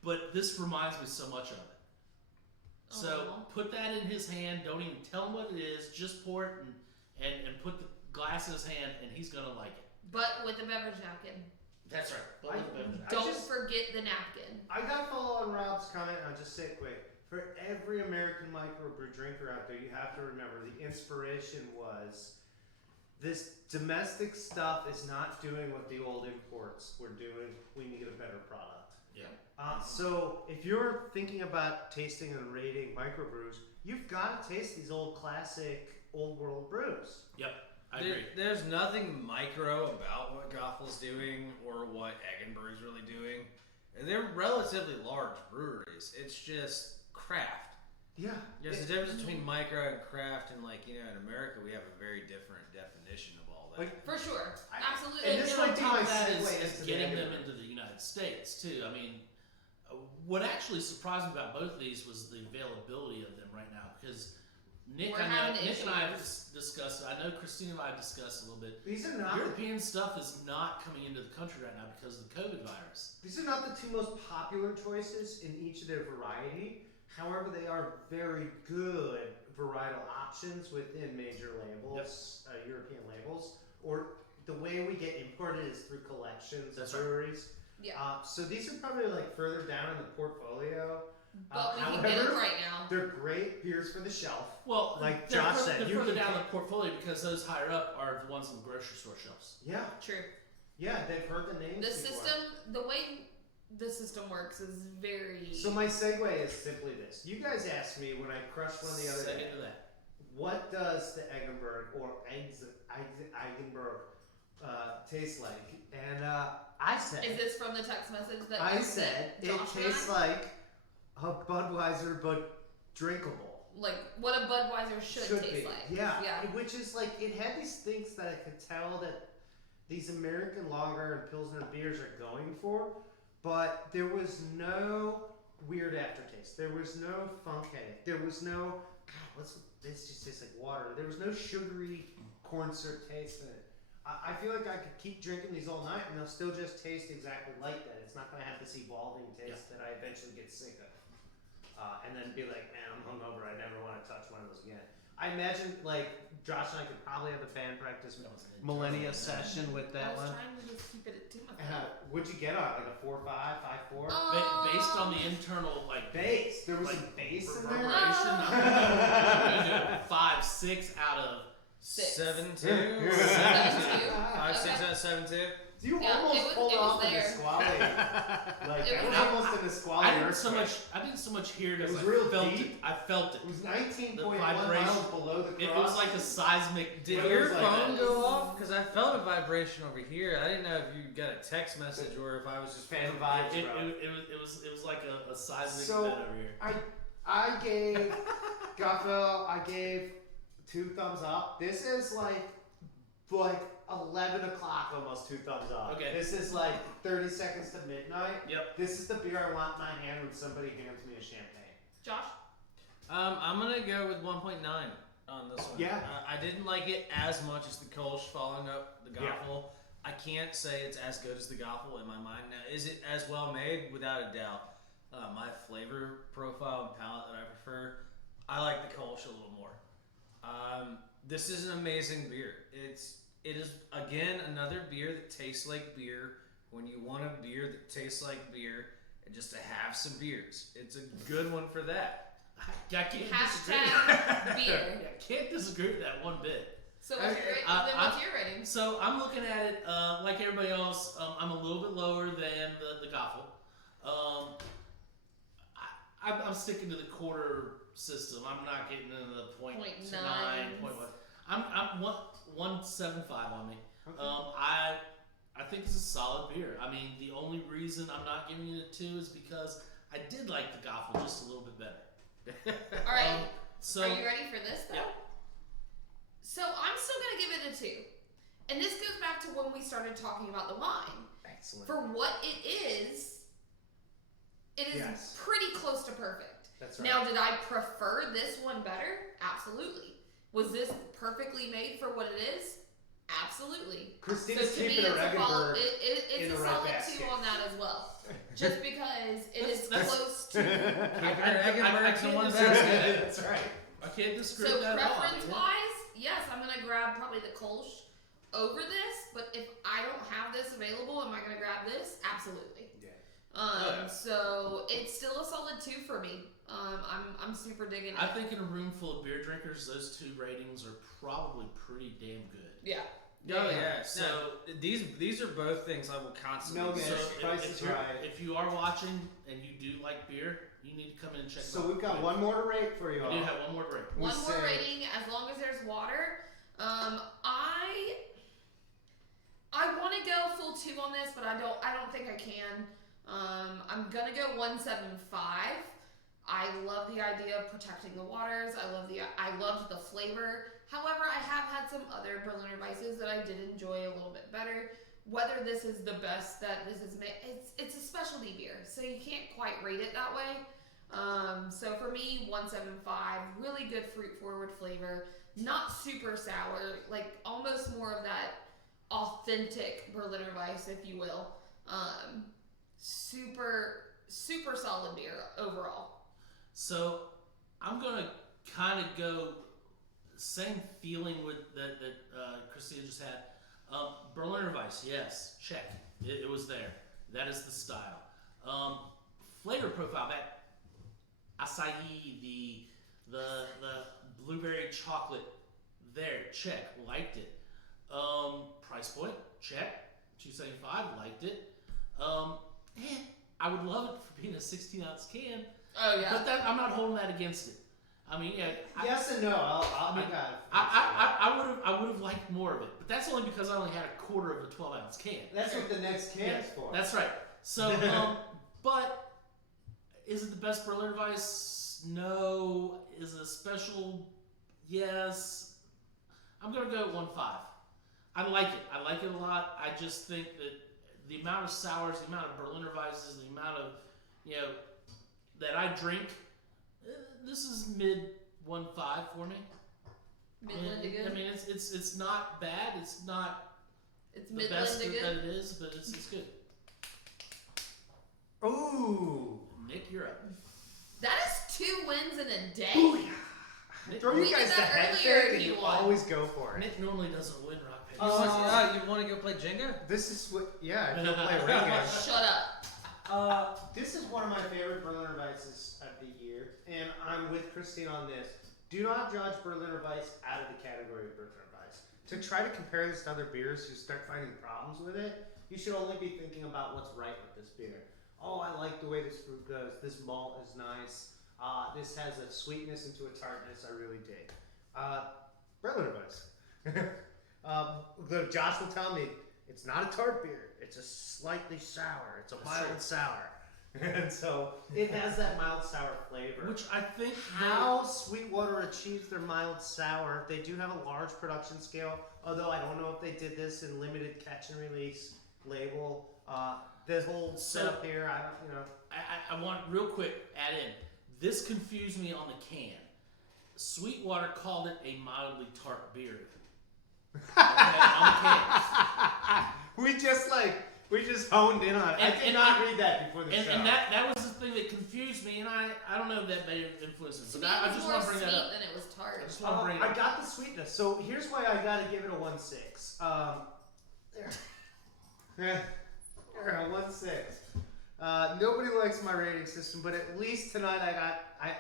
But this reminds me so much of it. So Aw. put that in his hand. Don't even tell him what it is. Just pour it and put the glass in his hand, and he's gonna like it. But with a beverage napkin. That's right. But with a beverage I Don't just- forget the napkin. I gotta follow on Rob's comment. I'll just say it quick. For every American microbrew drinker out there, you have to remember the inspiration was this domestic stuff is not doing what the old imports were doing. We need a better product. Yeah. So if you're thinking about tasting and rating microbrews, you've got to taste these old classic old world brews. Yep. I agree. There's nothing micro about what Goffel's doing or what Eggenberg's really doing. And they're relatively large breweries. It's just craft. Yeah. There's a difference between micro and craft, and in America we have a very different definition of all that. Like, For sure. I- Absolutely. and this on might be top my of that segue is into the getting them Edinburgh. into the United States too. I mean, what actually surprised me about both of these was the availability of them right now. Because Nick, We're having Nick and I have issues. discussed. I know Christina and I have discussed a little bit. These are not the, European stuff is not coming into the country right now because of the COVID virus. these are not the two most popular choices in each of their variety. However, they are very good varietal options within major labels, European labels. Or the way we get imported is through collections That's of right. breweries. Yeah. So these are probably further down in the portfolio. But we can get them however, right now. They're great beers for the shelf. Well, Like they're Josh said, they're you further can down pick- the portfolio because those higher up are the ones on the grocery store shelves. Yeah, True. yeah, they've heard the names. The before. system, the way the system works is very. So my segue is simply this: you guys asked me when I crushed one the other Second day, to that. what does the Eggenberg or Eigenberg taste like? And I said, Is this from the text message that I you said sent it Josh tastes and I? like a Budweiser but drinkable. Like what a Budweiser should taste be. like. Yeah. Yeah. Which is it had these things that I could tell that these American lager and Pilsner beers are going for, but there was no weird aftertaste. There was no funk headache. There was no, this just tastes like water. There was no sugary corn syrup taste in it. I feel like I could keep drinking these all night and they'll still just taste exactly like that. It's not going to have this evolving taste that I eventually get sick of. And then be like, man, I'm hungover. I never want to touch one of those again. I imagine Josh and I could probably have a band practice That was an millennia internal- session with I that was one. trying to just keep it to myself. What'd you get on? Like a 4.5, 5.4? Based on the internal Bass. There was like, some bass in there. reverberation, I'm gonna do 5, 6 out of 7-2. 7-2. 5, 6 Okay. out of 7-2. You Yeah, almost it was- pulled it was off in there. Nisqually. It That was was there. almost in Nisqually. I didn't so much hear it It as was I real felt deep. it. I felt it. It was 19.1 The vibration. miles below the cross. It was like a seismic. Did wave. your was like phone that. go off? Because I felt a vibration over here. I didn't know if you got a text message or if I was just Fan vibes, It, bro. it was like a seismic So- event over here. I gave Guffel, I gave 2 thumbs up. This is like 11 o'clock, almost 2 thumbs up. Okay. This is 30 seconds to midnight. Yep. This is the beer I want in my hand when somebody hands me a champagne. Josh? I'm gonna go with 1.9 on this one. Yeah. I didn't like it as much as the Kolsch following up the Yeah. Goffel. I can't say it's as good as the Goffel in my mind. Now, is it as well made? Without a doubt. My flavor profile and palate that I prefer, I like the Kolsch a little more. This is an amazing beer. It is again another beer that tastes like beer. When you want a beer that tastes like beer, and just to have some beers, it's a good one for that. I can't disagree. Hashtag beer. Yeah, I can't disagree with that one bit. So what's your rating? What's your rating? So I'm looking at it like everybody else. I'm a little bit lower than the Goffle. I'm sticking to the quarter system. I'm not getting into the point 0.9. 9, 0.1. I'm 1.75 on me. Okay. I think it's a solid beer. I mean, the only reason I'm not giving it a 2 is because I did like the Goffle just a little bit better. All right. So are you ready for this though? Yeah. So I'm still gonna give it a 2, and this goes back to when we started talking about the wine. Excellent. For what it is Yes. pretty close to perfect. That's right. Now, did I prefer this one better? Absolutely. Was this perfectly made for what it is? Absolutely. Christina's so to me, keeping a it's a Regenberg in it's the a right solid basket. 2 on that as well. Just because it is That's- close to. I in one can't basket. That's right. I can't disagree So with that at all. preference wise, yes, I'm gonna grab probably the Kolsch over this. But if I don't have this available, am I gonna grab this? Absolutely. Yeah. yeah. So it's still a solid 2 for me. I'm super digging it. I think in a room full of beer drinkers, those 2 ratings are probably pretty damn good. Yeah. Oh yeah. So So these are both things I will constantly. No, man. So consider. Price if is you're- right. If you are watching and you do like beer, you need to come in and check. So them out. we've got one more to rate for you We all. do have one more drink. We One more say- rating, as long as there's water. I want to go full 2 on this, but I don't think I can. I'm gonna go 1.75. I love the idea of protecting the waters. I loved the flavor. However, I have had some other Berliner Weisses that I did enjoy a little bit better. Whether this is the best that this is made, it's a specialty beer, so you can't quite rate it that way. So for me, 1.75, really good fruit forward flavor, not super sour, like almost more of that authentic Berliner Weiss, if you will. Super solid beer overall. So I'm gonna kind of go same feeling with that Christina just had. Berliner Weiss, yes, check. It was there. That is the style. Flavor profile, that acai, the blueberry chocolate, there, check. Liked it. Price point, check. $2.75, liked it. I would love it for being a 16-ounce can, Oh yeah. but I'm not holding that against it. I mean, yeah. Yes and no. I mean, got it. I would have liked more of it, but that's only because I only had a quarter of a 12-ounce can. That's what the next can's for. That's right. So, but is it the best Berliner Weiss? No. Is it a special? Yes. I'm gonna go 1.5. I like it. I like it a lot. I just think that the amount of sours, the amount of Berliner Weisses, the amount of that I drink, this is mid 1.5 for me. Midland to good. I mean, it's not bad. It's not It's the Midland best to that good. it is, but it's good. Ooh. Nick, you're up. That is 2 wins in a day. Nick, Throw We you did guys the that head earlier fake if and you you want. always go for it. Nick normally doesn't win rock paper. You want to go play Jenga? This is what, yeah, I don't play ring games. Shut up. This is one of my favorite Berliner Weisses of the year, and I'm with Christine on this. Do not judge Berliner Weiss out of the category of Berliner Weiss. To try to compare this to other beers, you start finding problems with it. You should only be thinking about what's right with this beer. Oh, I like the way this fruit goes. This malt is nice. This has a sweetness into a tartness I really dig. Berliner Weiss. Josh will tell me it's not a tart beer. It's a slightly sour. It's a mild sour. And so it has that mild sour flavor. Which I think How Sweetwater achieves their mild sour, they do have a large production scale, although I don't know if they did this in limited catch and release label. This whole setup here, I don't, I want real quick add in. This confused me on the can. Sweetwater called it a mildly tart beer. Okay, on the can. we just honed in on it. I did not read that before the show. And that was the thing that confused me, and I don't know if that may have influenced To it, me, but I it was just more want to bring sweet that up. than it was tart. I just want to bring it I up. got the sweetness. So here's why I gotta give it a 1.6. There. 1.6. Nobody likes my rating system, but at least tonight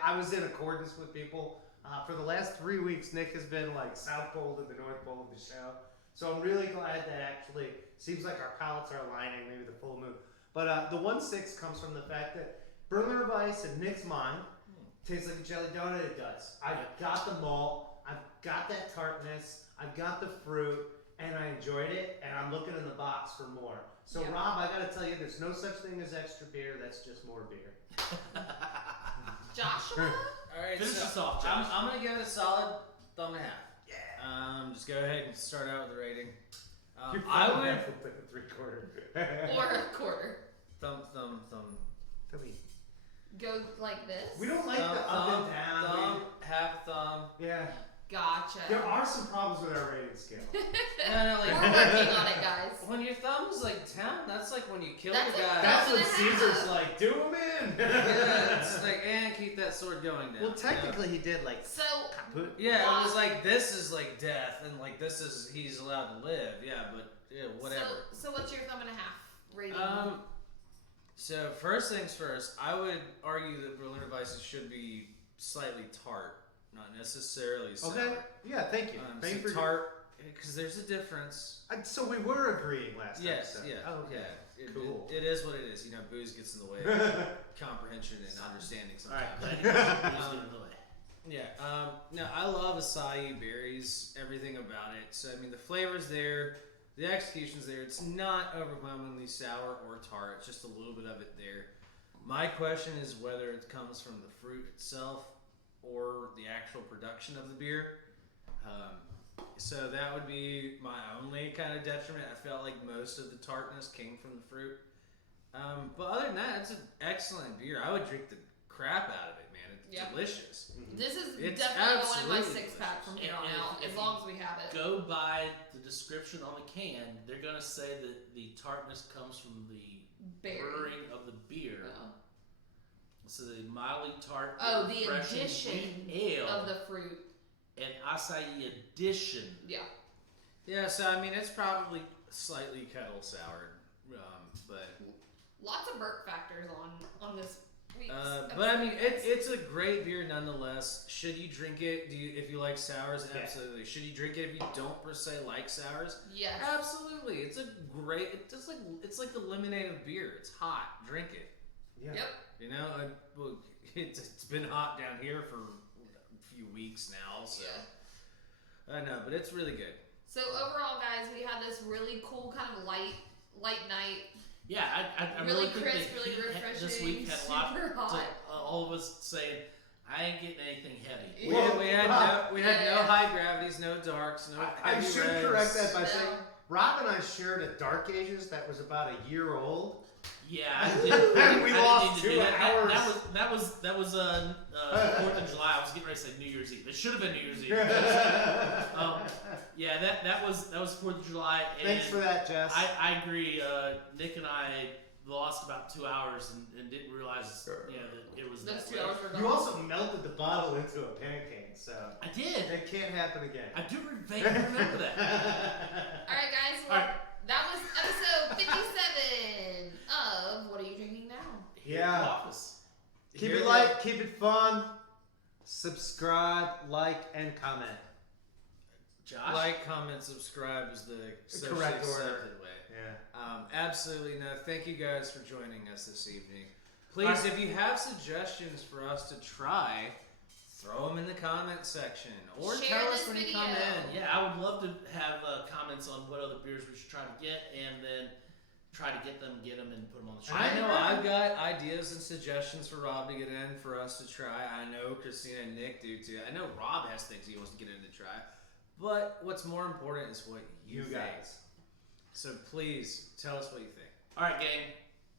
I was in accordance with people. For the last 3 weeks, Nick has been like South Pole to the North Pole of the show. So I'm really glad that actually seems like our palates are aligning, maybe the full moon. But the 1-6 comes from the fact that Berliner Weiss in Nick's mind tastes like a jelly donut. It does. I've got the malt, I've got that tartness, I've got the fruit, and I enjoyed it, and I'm looking in the box for more. So Yeah. Rob, I gotta tell you, there's no such thing as extra beer, that's just more beer. Joshua? All right, Finish so us off, Josh. I'm gonna give it a solid thumb and a half. Yeah. Just go ahead and start out with the rating. You're I fine would with a 3/4. Or a quarter. thumb. I mean, Go like this? we don't like the up and down. thumb, half a thumb. Yeah. Gotcha. There are some problems with our rating scale. No, We're like working on it, guys. when your thumb's like 10, that's like when you kill That's the a- guy. That's Thumb what and a Caesar's half. like. Do him in. Yeah, it's like, and keep that sword going down. Well, technically, he did like So, kaput. Yeah, it was like this is like death, and like this is he's allowed to live. Yeah, but yeah, whatever. So what's your thumb and a half rating? So first things first, I would argue that Berliner Weisses should be slightly tart, not necessarily sour. Okay. Yeah. Thank you. Thank you So for tart, because there's a difference. So we were agreeing last Yes, episode. yeah, Oh, okay. yeah. Cool. It is what it is. You know, booze gets in the way of comprehension and understanding All right, sometimes. glad you guys are getting in the way. Yeah. No, I love acai berries, everything about it. So I mean, the flavor's there, the execution's there. It's not overwhelmingly sour or tart. It's just a little bit of it there. My question is whether it comes from the fruit itself or the actual production of the beer. So that would be my only kind of detriment. I felt like most of the tartness came from the fruit. But other than that, it's an excellent beer. I would drink the crap out of it, man. It's Yeah. delicious. This is It's definitely going in my absolutely 6-pack from here on delicious. out, If as long as we have it. Go by the description on the can. They're gonna say that the tartness comes from the Berry. brewing of the beer. Oh. So the mildly tart, Oh, the refreshing addition wheat ale, Of the fruit. and acai addition. Yeah. Yeah, so I mean, it's probably slightly kettle soured, but Lots of burp factors on this week's but I mean, episode. it's a great beer nonetheless. Should you drink it? If you like sours? Yeah. Absolutely. Should you drink it if you don't per se like sours? Yes. Absolutely. It's a great. It's like the lemonade of beer. It's hot. Drink it. Yeah. Yep. You know, well, it's been hot down here for a few weeks now, so Yeah. I know, but it's really good. So overall, guys, we had this really cool kind of light night. Yeah, I Really really think crisp, the really heat this refreshing, week had a lot super hot. to all of us saying, I ain't getting anything heavy. Well, We had no yeah. high gravities, no darks, no. I heavy should reds. correct that by No. saying Rob and I shared a Dark Ages that was about a year old. Yeah, I did. And we I didn't lost need to 2 do that. hours. That was 4th of July. I was getting ready to say New Year's Eve. It should have been New Year's Eve. Yeah, that was 4th of July. And Thanks for that, Jess. I agree. Nick and I lost about 2 hours and didn't realize that it was Those that 2 late. hours were gone. You also melted the bottle into a pancake, so I did. it can't happen again. I do vaguely remember that. All right, guys. All Well, right. that was episode 57 of What Are You Drinking Now? Here in Yeah. the office. Keep Here it we light, keep it fun. Subscribe, like, and comment. Josh. Like, comment, subscribe is the socially Correct order. accepted way. Yeah. Absolutely no. Thank you guys for joining us this evening. Please, Alright. if you have suggestions for us to try, throw them in the comment section or Share tell us this when you video. come in. Yeah, I would love to have comments on what other beers we should try to get, and then try to get them, and put them on the show. I know I've got ideas and suggestions for Rob to get in for us to try. I know Christina and Nick do too. I know Rob has things he wants to get in to try. But what's more important is what you think. guys. So please tell us what you think. All right, gang.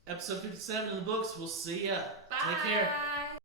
Episode 57 in the books. We'll see ya. Bye. Take care.